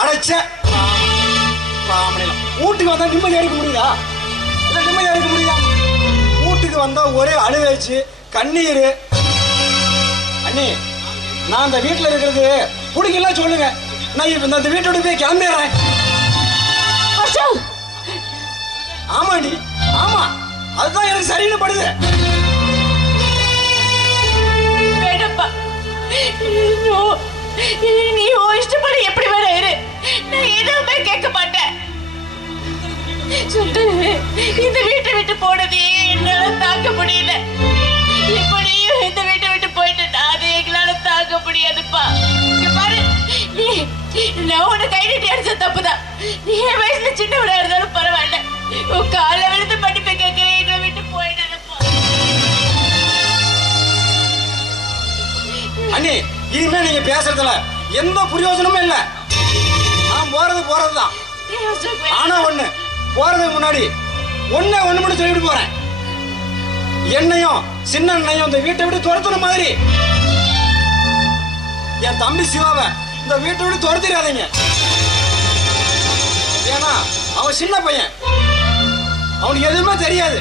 அடைச்ச வீட்டுக்கு வந்தா நிம்மதியா இருக்க முடியுதா? இல்ல நிம்மதியா இருக்க முடியுதா? வீட்டுக்கு வந்தா ஒரே அழுவேச்சு கண்ணீர். அண்ணி, நான் அந்த வீட்டுல இருக்கிறது பிடிக்கல சொல்லுங்க, நான் இப்ப இந்த வீட்டை விட்டு போய் கிளம்பிடுறேன். ஆமாண்டி, ஆமா, அதுதான் எனக்கு சரின்னு படுது. வேடப்பா, நீ இஷ்டப்படி எப்படி வேற இரு, நான் எதுவுமே கேட்க மாட்டேன். இந்த வீட்டை விட்டு போனதே என்னால தாக்க முடியல. இப்படியும் இந்த வீட்டை விட்டு போயிட்டு அது எங்களால தாக்க முடியாதுப்பா. இங்க பாரு, நான் உன்னை கை நீட்டி அடிச்ச தப்புதான். நீ என் வயசுல சின்னவரா இருந்தாலும் பரவாயில்ல, உன் காலை விழுந்து படிப்பை கேட்க எங்களை விட்டு போயிடணும்ப்பா. அண்ணி, இனிமே நீங்க பேசுறதுல எந்த பிரயோஜனமும் இல்ல. நான் போறதுதான். ஆனா ஒண்ணு, போறதுக்கு முன்னாடி ஒண்ணு மட்டும் சொல்லிட்டு போறேன். என்னையும் சின்ன அண்ணையும் இந்த வீட்டை விட்டு துரத்துன மாதிரி என் தம்பி சிவாவை இந்த வீட்டை விட்டு துரத்திடாதீங்க. ஏன்னா அவன் சின்ன பையன், அவனுக்கு எதுவுமே தெரியாது.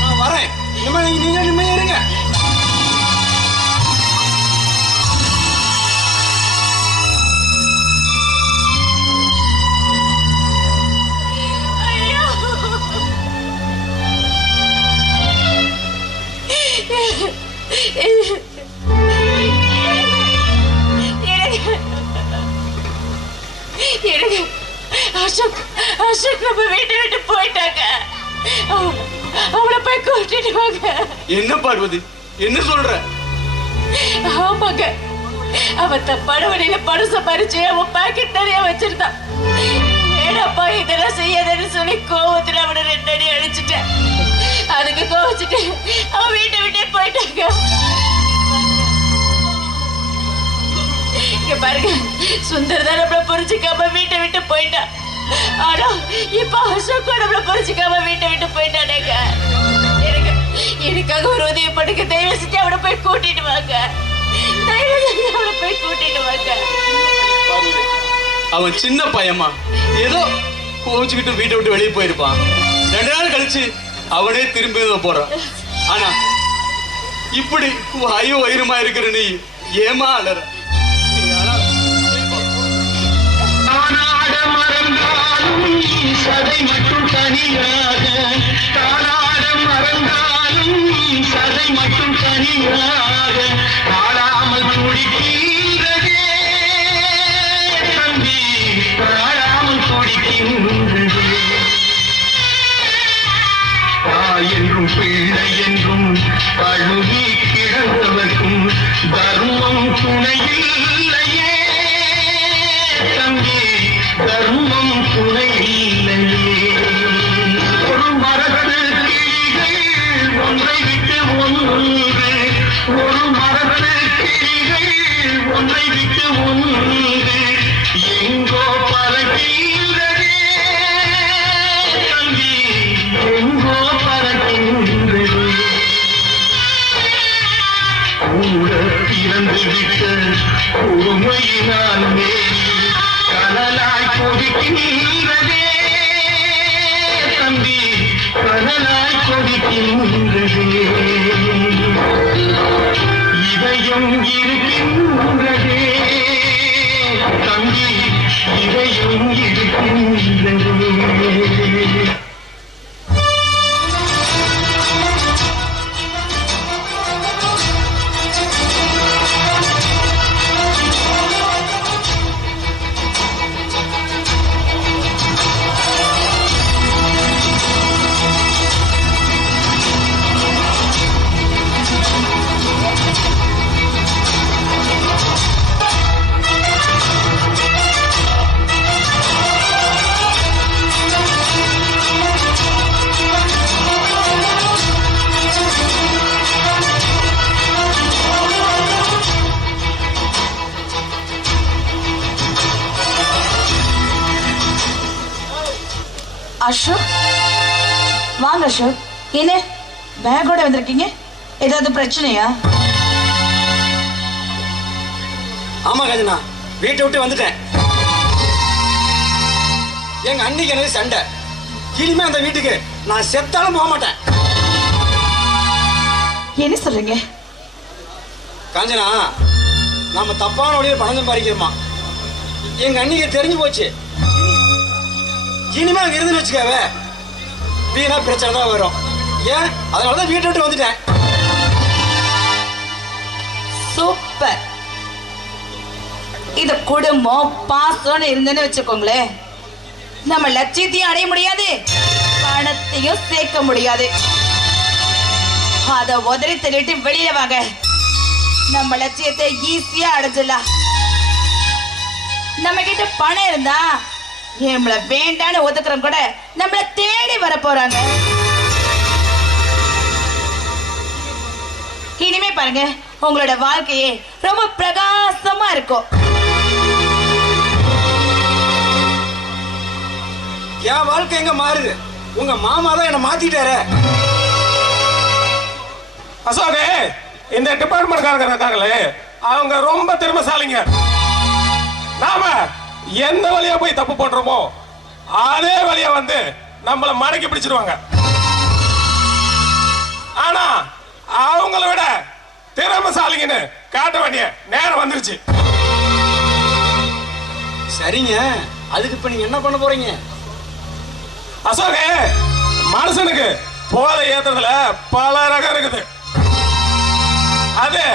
நான் வரேன், நீங்க நிம்மதியா இருங்க. அசோக் நம்ம வீட்டை விட்டு போயிட்டாங்க. அவளை போய் கூட்டிட்டு வாங்க. என்ன பார்வதி, என்ன சொல்ற? ஆமாங்க, அவன் தப்பான வழியில பணம் சம்பாரிச்சு அவன் பாக்கெட் நிறைய வச்சிருந்தான். ஏடாப்பா இதெல்லாம் செய்யாதன்னு சொல்லி கோவத்துல அவனை 2 அடி அடிச்சுட்டேன். அதுக்கு கோவச்சுட்டு அவன் வீட்டை விட்டே போயிட்டாங்க. இங்க பாருங்க, சுந்தர் தான் நம்மள புரிஞ்சுக்காம வீட்டை விட்டு போயிட்டான். ஆனா இப்ப அசோக் நம்மள புரிஞ்சுக்காம வீட்டை விட்டு போயிட்டானேங்க. எனக்காக ஒரு உதவி பண்ணுங்க, தயவு செஞ்சு அவனை போய் கூட்டிட்டு வாங்க. தயவு செஞ்சு அவனை போய் கூட்டிட்டு வாங்க. அவன் சின்ன பையமா, ஏதோ கோச்சுக்கிட்டு வீட்டை விட்டு வெளியே போயிருப்பான். 2 நாள் கழிச்சு அவனே திரும்பி போறான். ஆனா இப்படி வாயு வயிறுமா இருக்கிற நீ ஏமா அலற? சதை மட்டும் தனியாக, தானாட மறந்தாலும் சதை மட்டும் தனியாக பாடாமல் துடிக்கின்றதே தம்பி, பாடாமல் துடிக்கின்றதே. தாய் என்றும் பிள்ளை என்றும் அழுகி கிடந்தவர்க்கும் தர்மம் துணையில்லையே தம்பி, தர்மம் துணையில்லையே. ஒரு மரத்து கிளிகள் ஒன்றை விட்டு ஒன்று, ஒரு மரத்து கிளிகள் ஒன்றை விட்டு ஒன்று எங்கோ பறக்கின்றதே தம்பி, எங்கோ பறக்கின்றது. கூட பிறந்து விட்ட பொறுமையினால் மேல் கனலாய் கொதிக்கின்றதே தம்பி, கனலாய் கொதிக்கின்றதே. இதயம் இருக்கின்றதே தம்பி, இதயம் இருக்கின்றதே. அசோக், வாங்க அசோக். என்ன பேக்கோட வந்திருக்கீங்க? ஏதாவது பிரச்சனையா? ஆமா கஜனா, வீட்டை விட்டு வந்துட்டேன். எங்க அன்னிக்கு எனக்கு சண்டை. இனிமே அந்த வீட்டுக்கு நான் செத்தாலும் போக மாட்டேன். என்ன சொல்றீங்க? காஞ்சனா, நாம தப்பான வழியில பணம் சம்பாதிக்கிறோமா? எங்க அன்னிக்கு தெரிஞ்சு போச்சு. இனிமே அங்க இருந்து வச்சுக்காவ, வீணா பிரச்சனை தான் வரும். ஏன், அதனாலதான் வீட்டை விட்டு வந்துட்டேன். சூப்பர். இது குடும்பம் பாசம்னு இருந்தேன்னு வச்சுக்கோங்களேன், நம்ம லட்சியத்தையும் அடைய முடியாது, பணத்தையும் சேர்க்க முடியாது. அத உதறி தள்ளிட்டு வெளியில வாங்க. நம்ம லட்சியத்தை ஈஸியா அடைஞ்சிடலாம். நம்ம கிட்ட பணம் இருந்தா நம்மள வேண்டான்னு ஒதுக்குறவங்க கூட நம்மள தேடி வர போறாங்க. இனிமே பாருங்க, உங்களோட வாழ்க்கையே ரொம்ப பிரகாசமா இருக்கும். என் வாழ்க்கை எங்க மாறுது? உங்க மாமா தான் என்ன மாத்திட்டாரு. அசோகே, இந்த டிபார்ட்மெண்ட் இருக்காங்களே, அவங்க ரொம்ப திறமைசாலிங்க. நாம எந்த வழியா போய் தப்பு பண்றோமோ அதே வழியா வந்து நம்மள மடக்கி பிடிச்சிருவாங்க. ஆனா அவங்கள விட திறமைசாலிங்கன்னு காட்ட வேண்டிய நேரம் வந்துருச்சு. சரிங்க, அதுக்கு இப்ப நீங்க என்ன பண்ண போறீங்க? அசோகே, மனுஷனுக்கு போதை ஏத்துறதுல பல ரகம் இருக்குது. அது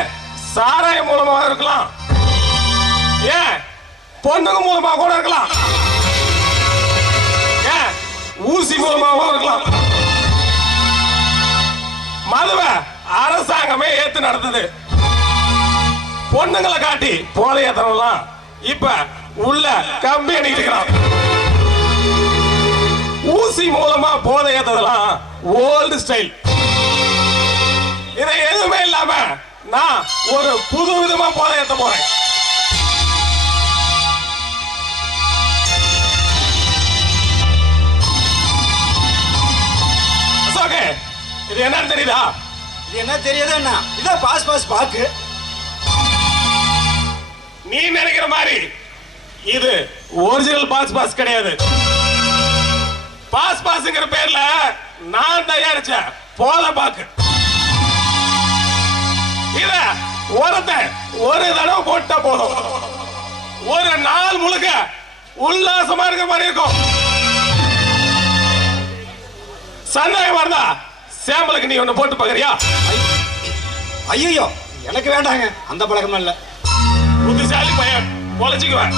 சாராயம் மூலமா இருக்கலாம், ஏன் பொண்ணுங்க மூலமா கூட இருக்கலாம், ஏன் ஊசி மூலமாவும் இருக்கலாம். மதுவை அரசாங்கமே ஏத்து நடத்துது. பொண்ணுங்களை காட்டி போதை ஏத்தலாம் இப்ப உள்ள கம்பி அணிக்கிறான். ஊசி மூலமா போதை ஏத்ததெல்லாம் ஓல்டு ஸ்டைல். இதை எதுவுமே இல்லாம நான் ஒரு புது விதமா போதை ஏத்த போறேன். அசோகே, இது என்னன்னு தெரியுதா? இது என்ன தெரியாதா? என்ன இதான் பாஸ் பாஸ் பாக்கு. நீ நினைக்கிற மாதிரி இது ஒரிஜினல் பாஸ் பாஸ் கிடையாது. பாஸ் பாஸ்ங்கிற பேர்ல நான் தயாரிச்ச போதை பாக்கு. இத ஒருத்தன் ஒரு தடவை போட்டா போதும், ஒரு நாள் முழுக்க உல்லாசமா இருக்கிற மாதிரி இருக்கும். சந்தேகமா இருந்தா சாம்பிளுக்கு நீ ஒண்ணு போட்டு பாக்குறியா? ஐயோ, எனக்கு வேண்டாங்க, அந்த பழக்கம் இல்ல. புத்திசாலி பையன், பொழைச்சுக்குவேன்.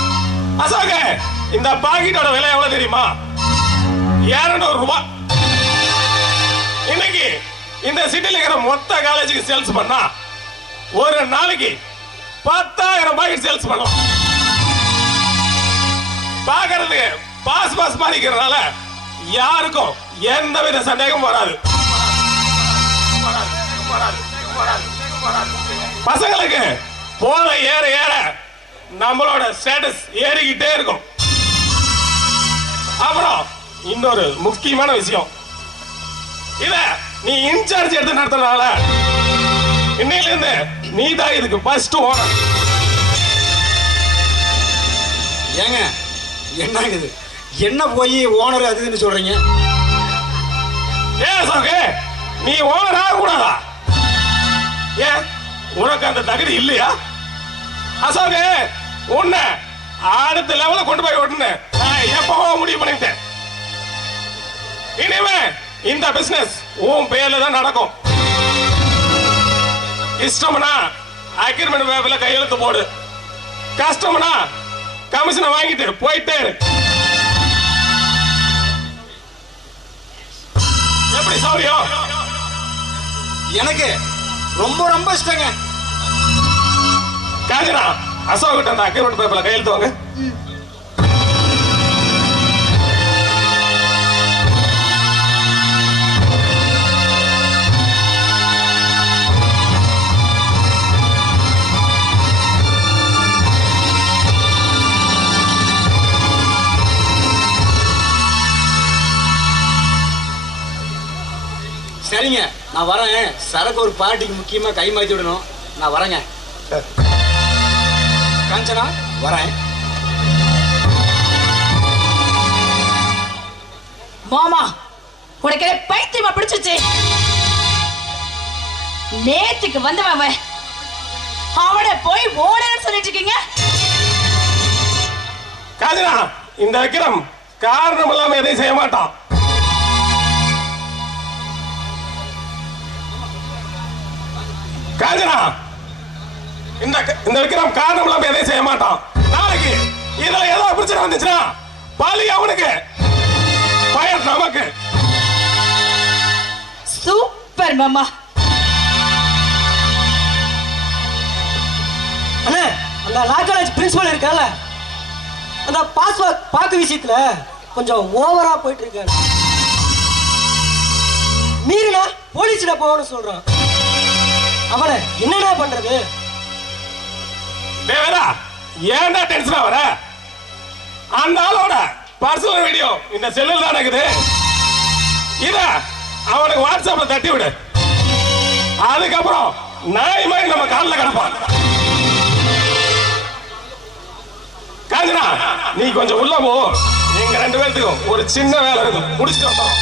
அசோக, இந்த பாக்கெட்டோட விலை எவ்வளவு தெரியுமா? 200 ரூபாய். இன்னைக்கு இந்த சிட்டில இருக்கிற மொத்த காலேஜுக்கு சேல்ஸ் பண்ணா ஒரு நாளைக்கு 10,000 பாக்கெட் சேல்ஸ் பண்ணலாம். பாக்குறதுக்கு பாஸ் பாஸ் மாறிக்கிறதுனால யாருக்கும் எந்த வித சந்தேகமும் வராது. பசங்களுக்கு போதை ஏற ஏற நம்மளோட ஸ்டேட்டஸ் ஏறிக்கிட்டே இருக்கும். அப்புறம் இன்னொரு முக்கியமான விஷயம், இத நீ இன்சார்ஜ் எடுத்து நடத்துறதுனால இன்னையில இருந்து நீ தான் இதுக்கு ஃபர்ஸ்ட் ஓனர். ஏங்க, என்னங்க இது? என்ன போய் ஓனர் அதுன்னு சொல்றீங்க? சோகே, நீ ஓனர் ஆக கூடாதா? ஏன், உனக்கு அந்த தகுதி இல்லையா? அசோகே, உன்னை அடுத்த லெவல கொண்டு போய் விட்டுன்னு நான் எப்பவோ முடிவு பண்ணிட்டேன். இனிமே இந்த பிசினஸ் உன் பேர்ல தான் நடக்கும். இஷ்டம்னா அக்ரிமெண்ட் பேப்பர்ல கையெழுத்து போடு, கஷ்டம்னா கமிஷனை வாங்கிட்டு போயிட்டே இரு. எப்படி சௌரியம்? எனக்கு ரொம்ப ரொம்ப இஷ்டங்க. காஞ்சனா, அசோகிட்ட அந்த அக்ரிமெண்ட் பேப்பர்ல கையெழுத்து வாங்க. நான் வரேன். சரக்கு ஒரு பார்ட்டிக்கு முக்கியமா கை மாத்தி விடணும். நான் வரேங்க. காஞ்சனா வரேன். மாமா உனக்கு பைத்தியமா பிடிச்சிச்சு. நேத்துக்கு வந்தவன் அவனை போய் ஓடன்னு சொல்லிட்டு இருக்கீங்க. காஞ்சனா, இந்த விக்ரம் காரணம் இல்லாம எதையும் செய்ய மாட்டான். காஞ்சனா, இந்த விக்ரம் காரணம் இல்லாம எதையும் செய்ய மாட்டான். நாளைக்கு இதுல ஏதாவது பிரச்சனை வந்துச்சுன்னா பாலி அவனுக்கு, பயன் நமக்கு. சூப்பர் மாமா. அண்ணே, அந்த லா காலேஜ் பிரின்சிபல் இருக்கால, அந்த பாஸ்வேர்ட் பாக்கு விஷயத்துல கொஞ்சம் ஓவரா போயிட்டு இருக்காரு. மீறினா போலீஸ்ல போகணும்னு சொல்றான். அவனை என்னடா பண்றது? வேறா ஏன்டா டென்ஷனா வர? அந்த ஆளோட பர்சனல் வீடியோ இந்த செல்லுல தான் இருக்குது. இத அவனுக்கு வாட்ஸ்அப்ல தட்டி விடு. அதுக்கப்புறம் நாய் மாதிரி நம்ம காலில் கிடப்பான். காஞ்சனா, நீ கொஞ்சம் உள்ள போ. எங்க 2 பேர்த்துக்கும் ஒரு சின்ன வேலை இருக்கும், முடிச்சுட்டு வந்தோம்.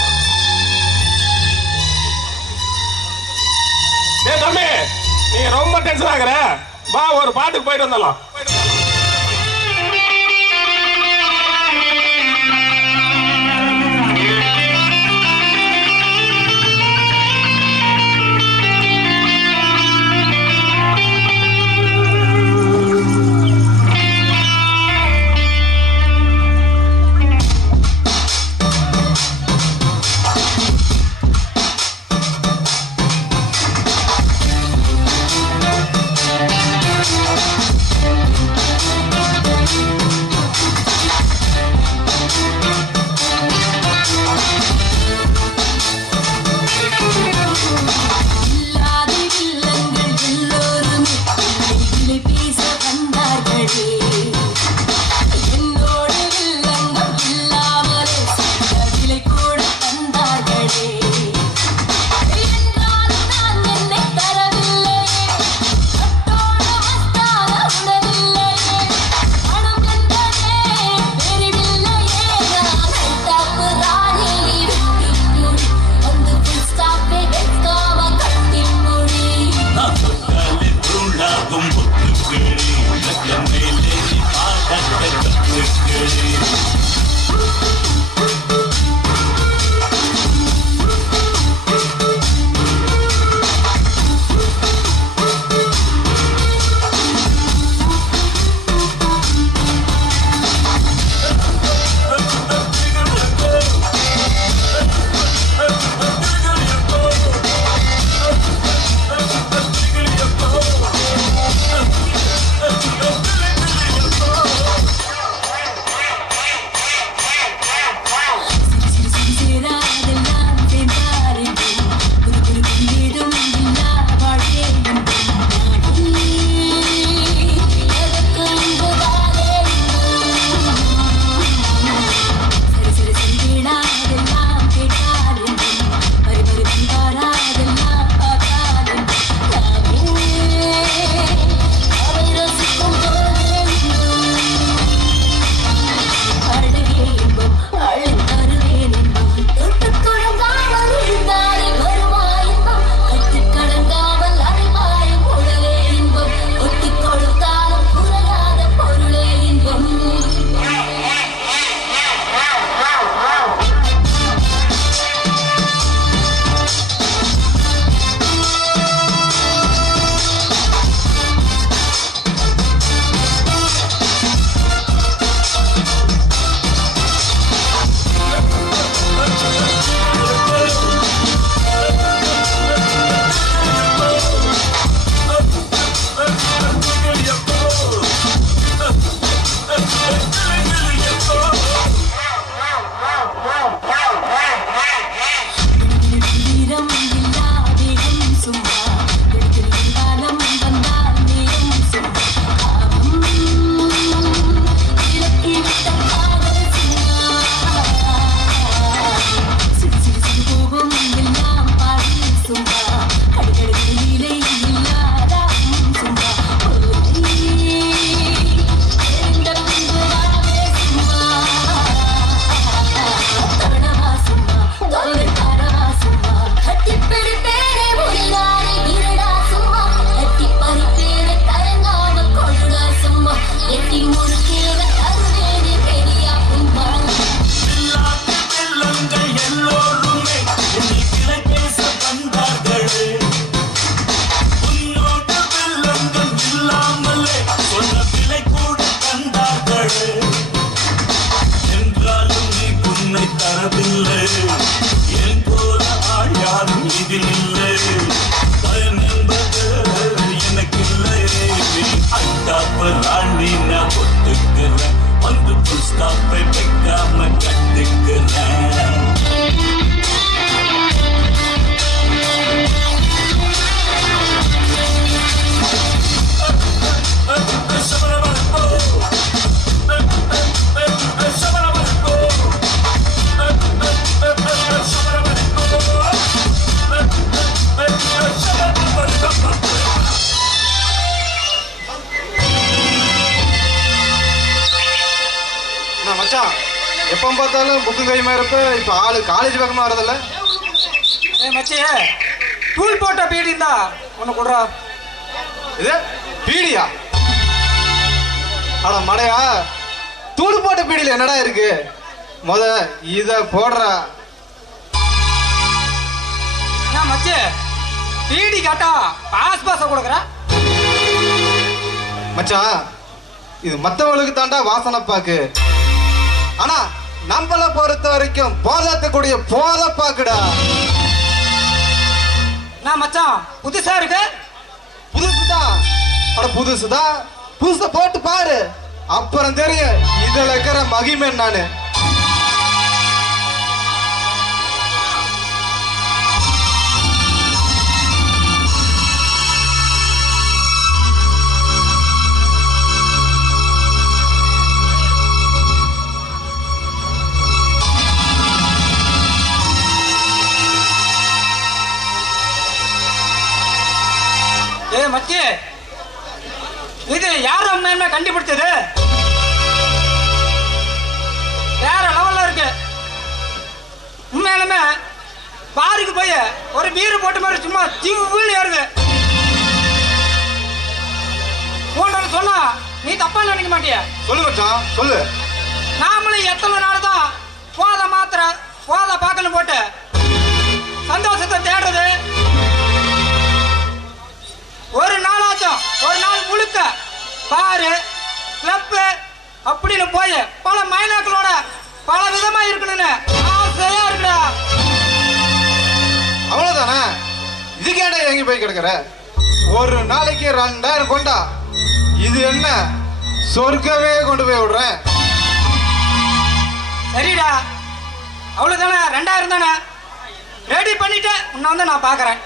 டேய் தம்பி, நீ ரொம்ப டென்ஷன் ஆகுற. வா, ஒரு பாட்டுக்கு போயிட்டு வந்தலாம். மச்சான் எப்போ பார்த்தாலும் புக்கு கைமா இருப்ப இப்போ ஆளு காலேஜ் பக்கமா வரதில்ல. மச்சே தூள் போட்ட பீடி இருந்தா ஒன்று கொடுறா. இது பீடியா? அட மடையா, தூள் போட்ட பீடியில் என்னடா இருக்கு? இத போடுறா. மச்சே பீடி காட்டா பாஸ் பாஸ கொடுக்குற மச்சான். இது மத்தவங்களுக்கு தாண்டா வாசனை பாக்கு, ஆனா நம்மள பொறுத்த வரைக்கும் போதாத்தக்கூடிய போத பாக்குடா. நான் மச்சான் புதுசா இருக்கு. புதுசுதான். அட புதுசுதான். புதுசா போட்டு பாரு, அப்புறம் தெரியும் இதுல இருக்கிற மகிமை நானு. மச்சி இது யார் உண்மையுமே கண்டுபிடிச்சது? வேற லெவல்ல இருக்கு உண்மையாலுமே. பாருக்கு போய் ஒரு பீர் போட்ட மாதிரி சும்மா ஜிவ்வுன்னு ஏறுது. போன்ற சொன்னா நீ தப்பா நினைக்க மாட்டிய? சொல்லு மச்சான் சொல்லு. நாமளும் எத்தனை நாள் தான் போத மாத்திர போத பாக்கணும் போட்டு சந்தோஷத்தை தேடுறது. ஒரு நாளாச்சும் ஒரு நாள் முழுக்க பாரு கிளப்பு அப்படின்னு போய் பல மைனாக்களோட பல விதமா இருக்கணும்னு ஆசையா இருக்குடா. அவ்வளவுதானே? இதுக்கேடா எங்க போய் கிடக்குற? ஒரு நாளைக்கு 2000 கொண்டா. இது என்ன சொர்க்கவே கொண்டு போய் விடுறேன். சரிடா, அவ்வளவுதானே? 2000 தானே? ரெடி பண்ணிட்டு உன்னை வந்து நான் பாக்குறேன்.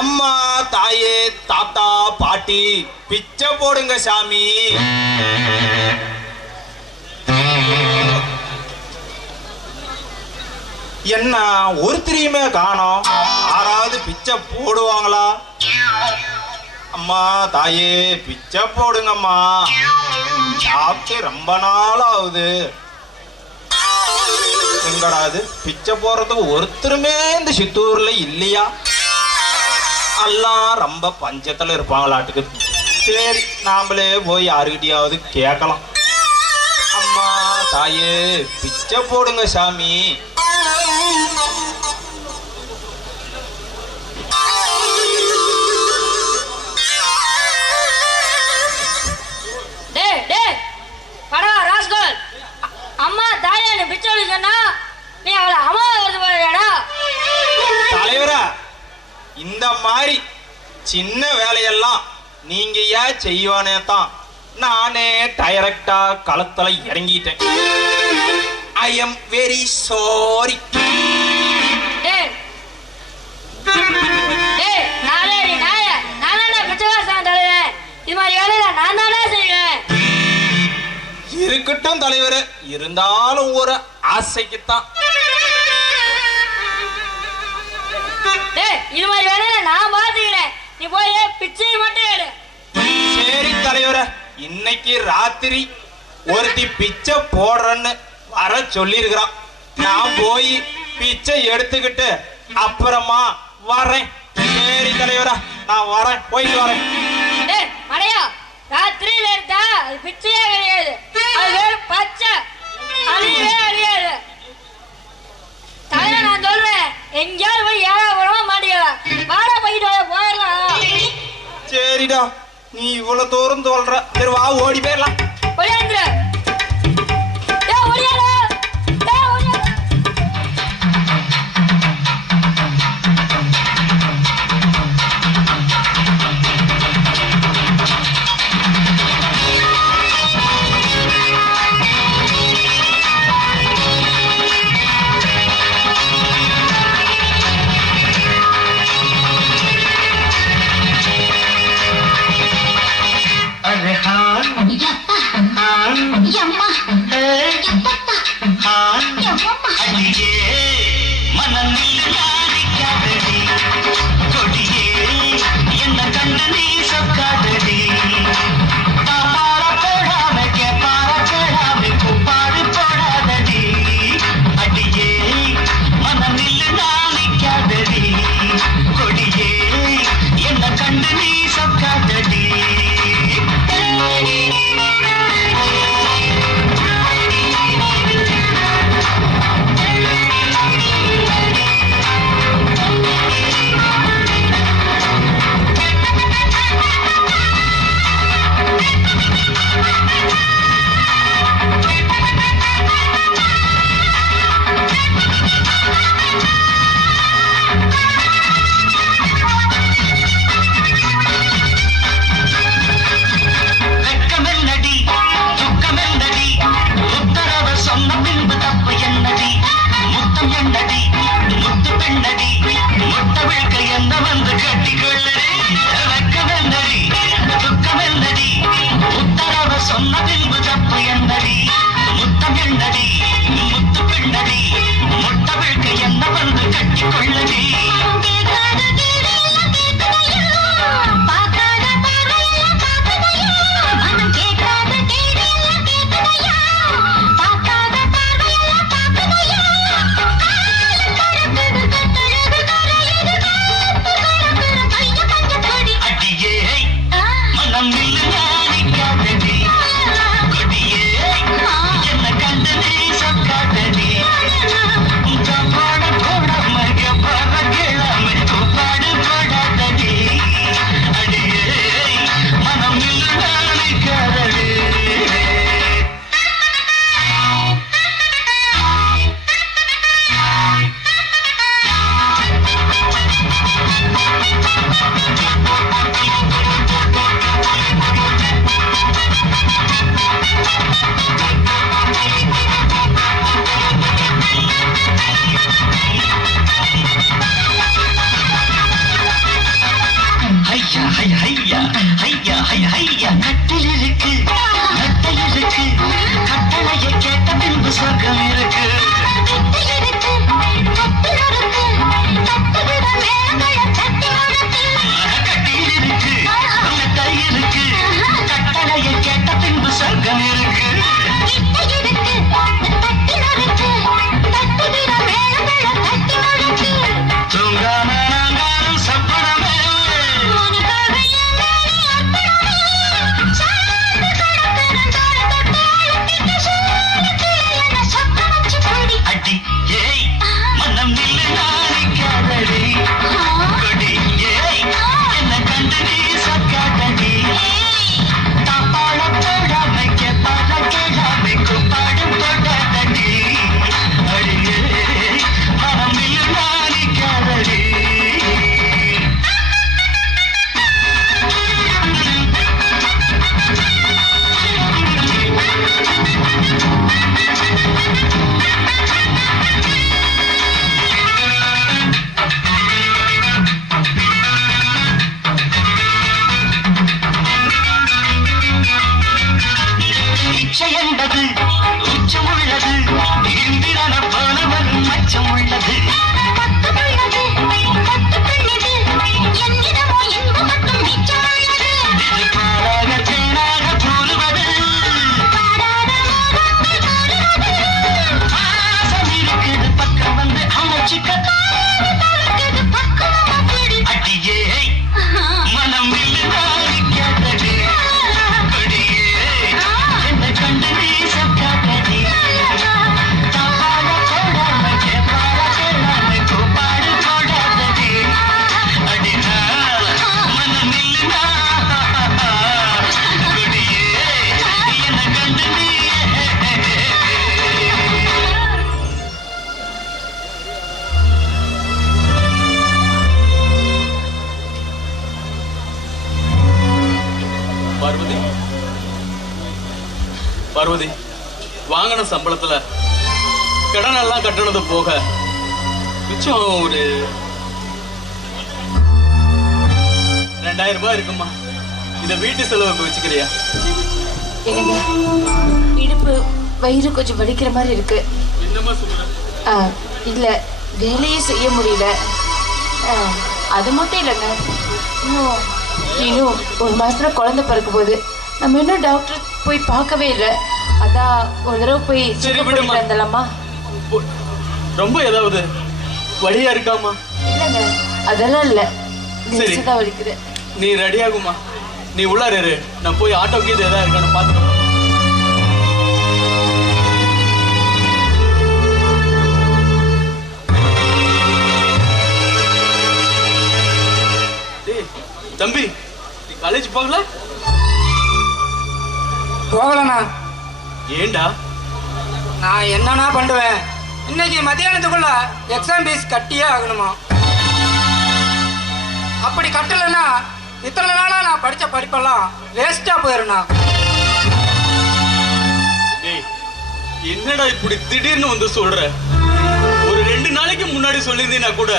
அம்மா தாயே தாத்தா பாட்டி பிச்சை போடுங்க சாமி. என்ன ஒருத்தரையுமே காணோம். யாராவது பிச்சை போடுவாங்களா? அம்மா தாயே பிச்சை போடுங்கம்மா, சாப்பிட்டு ரொம்ப நாள் ஆகுது. எங்கடாது பிச்சை போறதுக்கு ஒருத்தருமே இந்த சித்தூர்ல இல்லையா? எல்லாம் ரொம்ப பஞ்சத்துல இருப்பாங்களாட்டுக்கு. சரி நாமளே போய் யாருக்கிட்டையாவது கேட்கலாம். அம்மா தாயே பிச்சை போடுங்க சாமி. அம்மா தாயான்னு பிச்சை சொன்னா நீ அவளை அம்மா வருது போறியாடா? தலைவரா, இந்த மாதிரி சின்ன வேலையெல்லாம் நீங்க ஏன் செய்வானே தான் நானே டைரக்டா களத்துல இறங்கிட்டேன். I am very sorry. இருக்கட்டும் தலைவரே, இருந்தாலும் ஒரு ஆசைக்குத்தான். இது மாதிரி வேலையில நான் பாத்துக்கிறேன், நீ போய் பிச்சை மட்டும் எடு. சரி தலைவரே, இன்னைக்கு ராத்திரி ஒருத்தி பிச்சை போடுறன்னு வர சொல்லி இருக்கிறான். நான் போய் பிச்சை எடுத்துக்கிட்டு அப்புறமா வரேன். சரி தலைவரா, நான் வரேன், போயிட்டு வரேன். மடையா, ராத்திரியில எடுத்தா அது பிச்சையே கிடையாது, அது வேறு பச்சை அழியவே அழியாது. தலைவர் நான் சொல்றேன், எங்கேயாவது போய் ஏழா மாட்டிக்கலாம். வாடா போயிட்டு போயிடலாம். சரிடா, நீ இவ்வளவு தூரம் சொல்ற, சரி வா ஓடி போயிடலாம். ஒளியாந்துரு, ஒளியாடு. अरे हाँ பார்வதி, பார்வதி, வாங்கின சம்பளத்துல கடன் எல்லாம் கட்டணது போக மிச்சம் ஒரு 2000 ரூபாய் இருக்குமா. இத வீட்டு செலவுக்கு வச்சுக்கிறியா? என்னங்க, இடுப்பு வயிறு கொஞ்சம் வலிக்கிற மாதிரி இருக்கு. என்னமா சொல்ற? இல்ல, வேலையே செய்ய முடியல. அது மட்டும் இல்லைங்க, இன்னும் 1 மாசத்துல குழந்தை பிறக்க போகுது. நம்ம இன்னும் டாக்டர் போய் பார்க்கவே இல்லை. அதான் ஒரு தடவை போய் வந்துடலாமா? ரொம்ப ஏதாவது வழியா இருக்காமா? இல்லைங்க, அதெல்லாம் இல்ல, தான் வலிக்குது. நீ ரெடி ஆகுமா? நீ உள்ளார இரு, நான் போய் ஆட்டோக்கு இது எதாவது இருக்கான்னு பாத்துக்கோ. தம்பி, காலேஜ் போகல? போகலண்ணா. ஏண்டா? நான் என்னன்னா பண்ணுவேன், இன்னைக்கு மத்தியானத்துக்குள்ள எக்ஸாம் ஃபீஸ் கட்டியே ஆகணுமா. அப்படி கட்டலைன்னா இத்தனை நாளா நான் படிச்ச படிப்பெல்லாம் வேஸ்டா போயிருண்ணா. என்னடா இப்படி திடீர்னு வந்து சொல்ற? ஒரு 2 நாளைக்கு முன்னாடி சொல்லியிருந்தீங்கன்னா கூட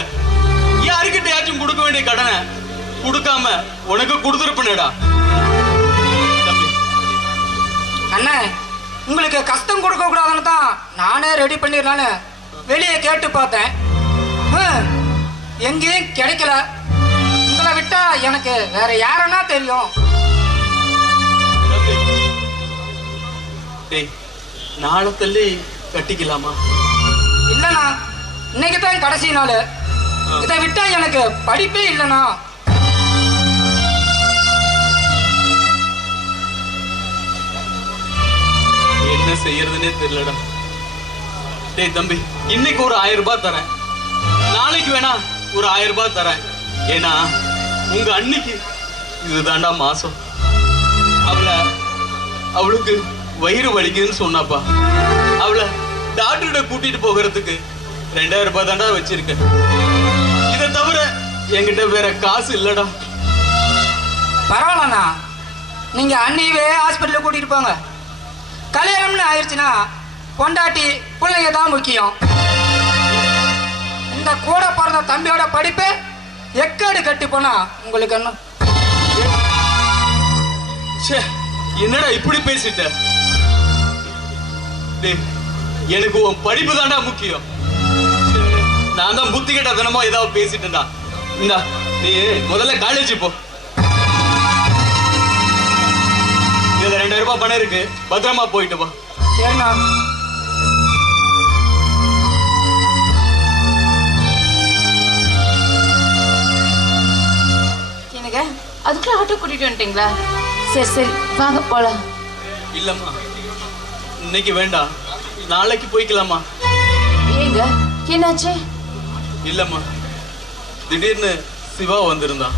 யாருக்கிட்டையாச்சும் கொடுக்க வேண்டிய கடனை கொடுக்காம உனக்கு கொடுத்துருப்பேனடா. அண்ணே, உங்களுக்கு கஷ்டம் கொடுக்க கூடாதுன்னு தான் நானே ரெடி பண்ணிடலான்னு வெளியே கேட்டு பார்த்தேன். எங்கேயும் கிடைக்கல. உங்களை விட்டா எனக்கு வேற யாரன்னா தெரியும். நாளை தள்ளி கட்டிக்கலாமா? இல்லண்ணா, இன்னைக்கு தான் கடைசி நாள். இதை விட்டா எனக்கு படிப்பே இல்லைண்ணா. என்ன செய்யறதுன்னே தெரியலடா. டேய் தம்பி, இன்னைக்கு ஒரு 1000 ரூபாய் தரேன், நாளைக்கு வேணா ஒரு 1000 ரூபாய் தரேன். ஏன்னா உங்க அன்னைக்கு இதுதாண்டா மாசம். அவளுக்கு வயிறு வலிக்குதுன்னு சொன்னாப்பா. அவளை டாக்டர்கிட்ட கூட்டிட்டு போகிறதுக்கு 2000 ரூபாய் தாண்டா வச்சிருக்கேன். இதை தவிர என்கிட்ட வேற காசு இல்லடா. பரவாயில்லண்ணா, நீங்க அன்னியவே ஹாஸ்பிட்டலுக்கு கூட்டிட்டு போங்க. கல்யாணம்னு ஆயிடுச்சுன்னா பொண்டாட்டி பிள்ளைங்க தான் முக்கியம். இந்த கூட பிறந்த தம்பியோட படிப்பு எக்கேடு கட்டி போனா உங்களுக்கு என்ன? என்னடா இப்படி பேசிட்ட? எனக்கு உன் படிப்பு தாண்டா முக்கியம். நான் தான் புத்தி கேட்ட தினமோ ஏதாவது பேசிட்டேன்டா. நீ முதல்ல காலேஜ் போ. இதுல 2000 ரூபாய் பணம் இருக்கு, பத்திரமா போயிட்டு போ. சரிண்ணா. எனக்கு அதுக்குள்ள ஆட்டோ கூட்டிட்டு வந்துட்டீங்களா? சரி சரி, வாங்க போலாம். இல்லம்மா, இன்னைக்கு வேண்டாம், நாளைக்கு போய்க்கலாமா? ஏங்க, என்னாச்சு? இல்லம்மா, திடீர்னு சிவா வந்திருந்தான்.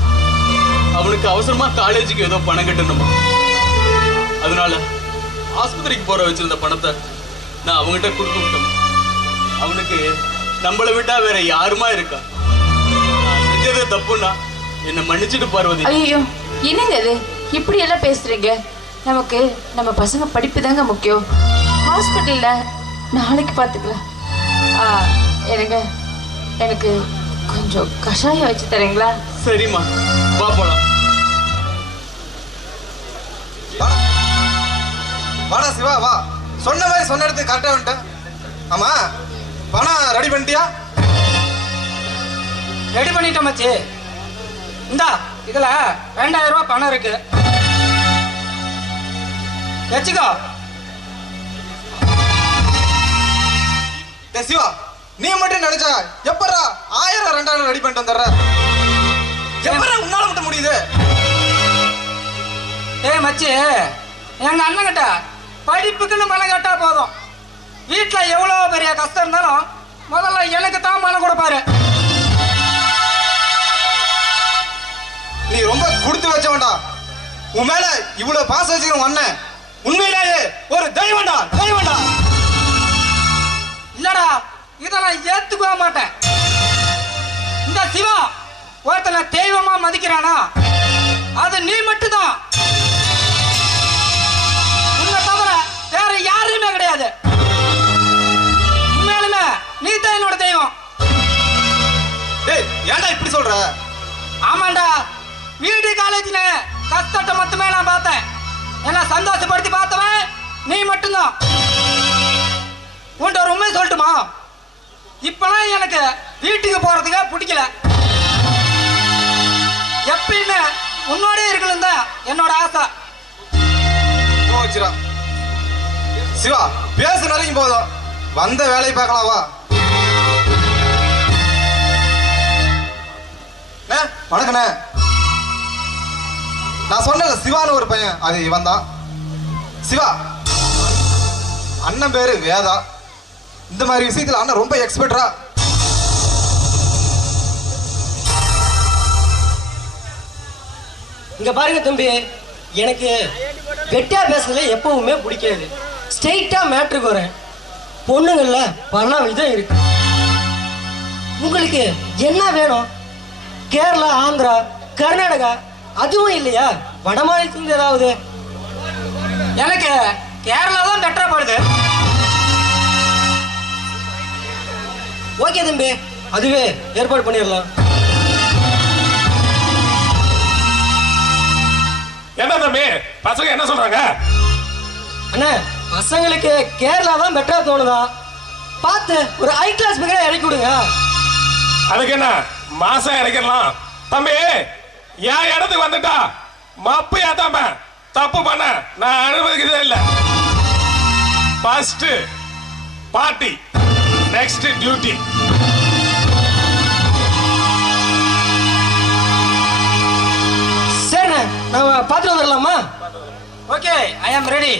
அவனுக்கு அவசரமா காலேஜுக்கு ஏதோ பணம் கட்டணுமா. அதனால ஆஸ்பத்திரிக்கு போற வச்சிருந்த பணத்தை நான் அவங்ககிட்ட கொடுத்து விட்டேன். அவனுக்கு நம்மளை விட்டா வேற யாருமா இருக்கா? நான் செஞ்சது தப்புன்னா என்ன மன்னிச்சுட்டு பார்வதி. ஐயோ, என்னங்க இது இப்படி எல்லாம் பேசுறீங்க? நமக்கு நம்ம பசங்க படிப்பு தாங்க முக்கியம். ஹாஸ்பிட்டல்ல நாளைக்கு பார்த்துக்கலாம். எனக்கு கொஞ்சம் கஷாயம் வச்சு தரீங்களா? சரிம்மா, வா போலாம். வாடா சிவா, வா. சொன்ன மாதிரி சொன்ன இடத்துக்கு கரெக்டா வந்துட்டேன். ஆமா, பணம் ரெடி பண்ணிட்டியா? ரெடி பண்ணிட்டேன் மச்சி. இந்தா, இதுல 2000 ரூபாய் பணம் இருக்கு, வச்சுக்கோ. சிவா, நீ மட்டும் நினைச்சா எப்பரா 1000 2000 ரெடி பண்ணிட்டு வந்துடுற? எப்பரா உன்னால மட்டும் முடியுது? ஏய் மச்சி, எங்க அண்ணன் கிட்ட படிப்புக்குன்னு மனம் கேட்டா போதும். வீட்டுல எவ்வளவு பெரிய கஷ்டம் இருந்தாலும் முதல்ல எனக்கு தான் மனம் கொடுப்பாரு. நீ ரொம்ப கொடுத்து வச்சவன்டா. உன் மேல இவ்வளவு பாசம் வச்சுக்கிற அண்ணன் உண்மையிலேயே ஒரு தெய்வம்டா, தெய்வம்டா. இல்லடா, இதெல்லாம் ஏத்துக்கவே மாட்டேன். இந்த சிவா ஒருத்தனை தெய்வமா மதிக்கிறானா அது நீ மட்டும்தான். நீ தான் என்னோட தெய்வம். டேய் ஏன்டா இப்படி சொல்ற? ஆமாண்டா, வீடு காலேஜ்ல கஷ்டத்தை மட்டுமே நான் பார்த்தேன். என்ன சந்தோஷப்படுத்தி பார்த்தவன் நீ மட்டும்தான். உன்ட்ட ஒரு உண்மை சொல்லட்டுமா? இப்பெல்லாம் எனக்கு வீட்டுக்கு போறதுக்கே பிடிக்கல. எப்பயுமே உன்னோடே இருக்கணும் தான் என்னோட ஆசை. சிவா பேச நிறைய போதும், வந்த வேலையை பார்க்கலாம் வா. வணக்கண்ணே. நான் சொன்னல சிவான்னு ஒரு பையன், அது இவன் தான். சிவா அண்ணன் பேரு வேதா. இந்த மாதிரி விஷயத்துல அண்ணன் ரொம்ப எக்ஸ்பர்ட்டா. இங்க பாருங்க தம்பி, எனக்கு வெட்டியா பேசுறதுல எப்பவுமே பிடிக்காது. ஸ்ட்ரெயிட்டா மேட்ருக்கு வரேன். பொண்ணுங்கள்ல பல விதம் இருக்கு. உங்களுக்கு என்ன வேணும்? கேரளா, ஆந்திரா, கர்நாடகா அதுவும் இல்லையா? வட மாநிலத்துல ஏதாவது? எனக்கு கேரளா தான் பெட்டரா படுது. ஓகே தம்பி, அதுவே ஏற்பாடு பண்ணிடலாம். என்ன தம்பி பசங்க என்ன சொல்றாங்க? அண்ணா, பசங்களுக்கு கேரளா தான் பெட்டரா தோணுதா? பார்த்து ஒரு ஹை கிளாஸ் பக்கம் இறக்கி விடுங்க. அதுக்கு என்ன மாசம் இறக்கிடலாம் தம்பி. என் இடத்துக்கு வந்துட்டா மப்பு ஏத்தாம தப்பு பண்ண நான் அனுமதிக்கிறதே இல்லை. First party, next duty. சரிண்ணே, நாம பார்த்துட்டு வந்துடலாமா? Okay, I am ready.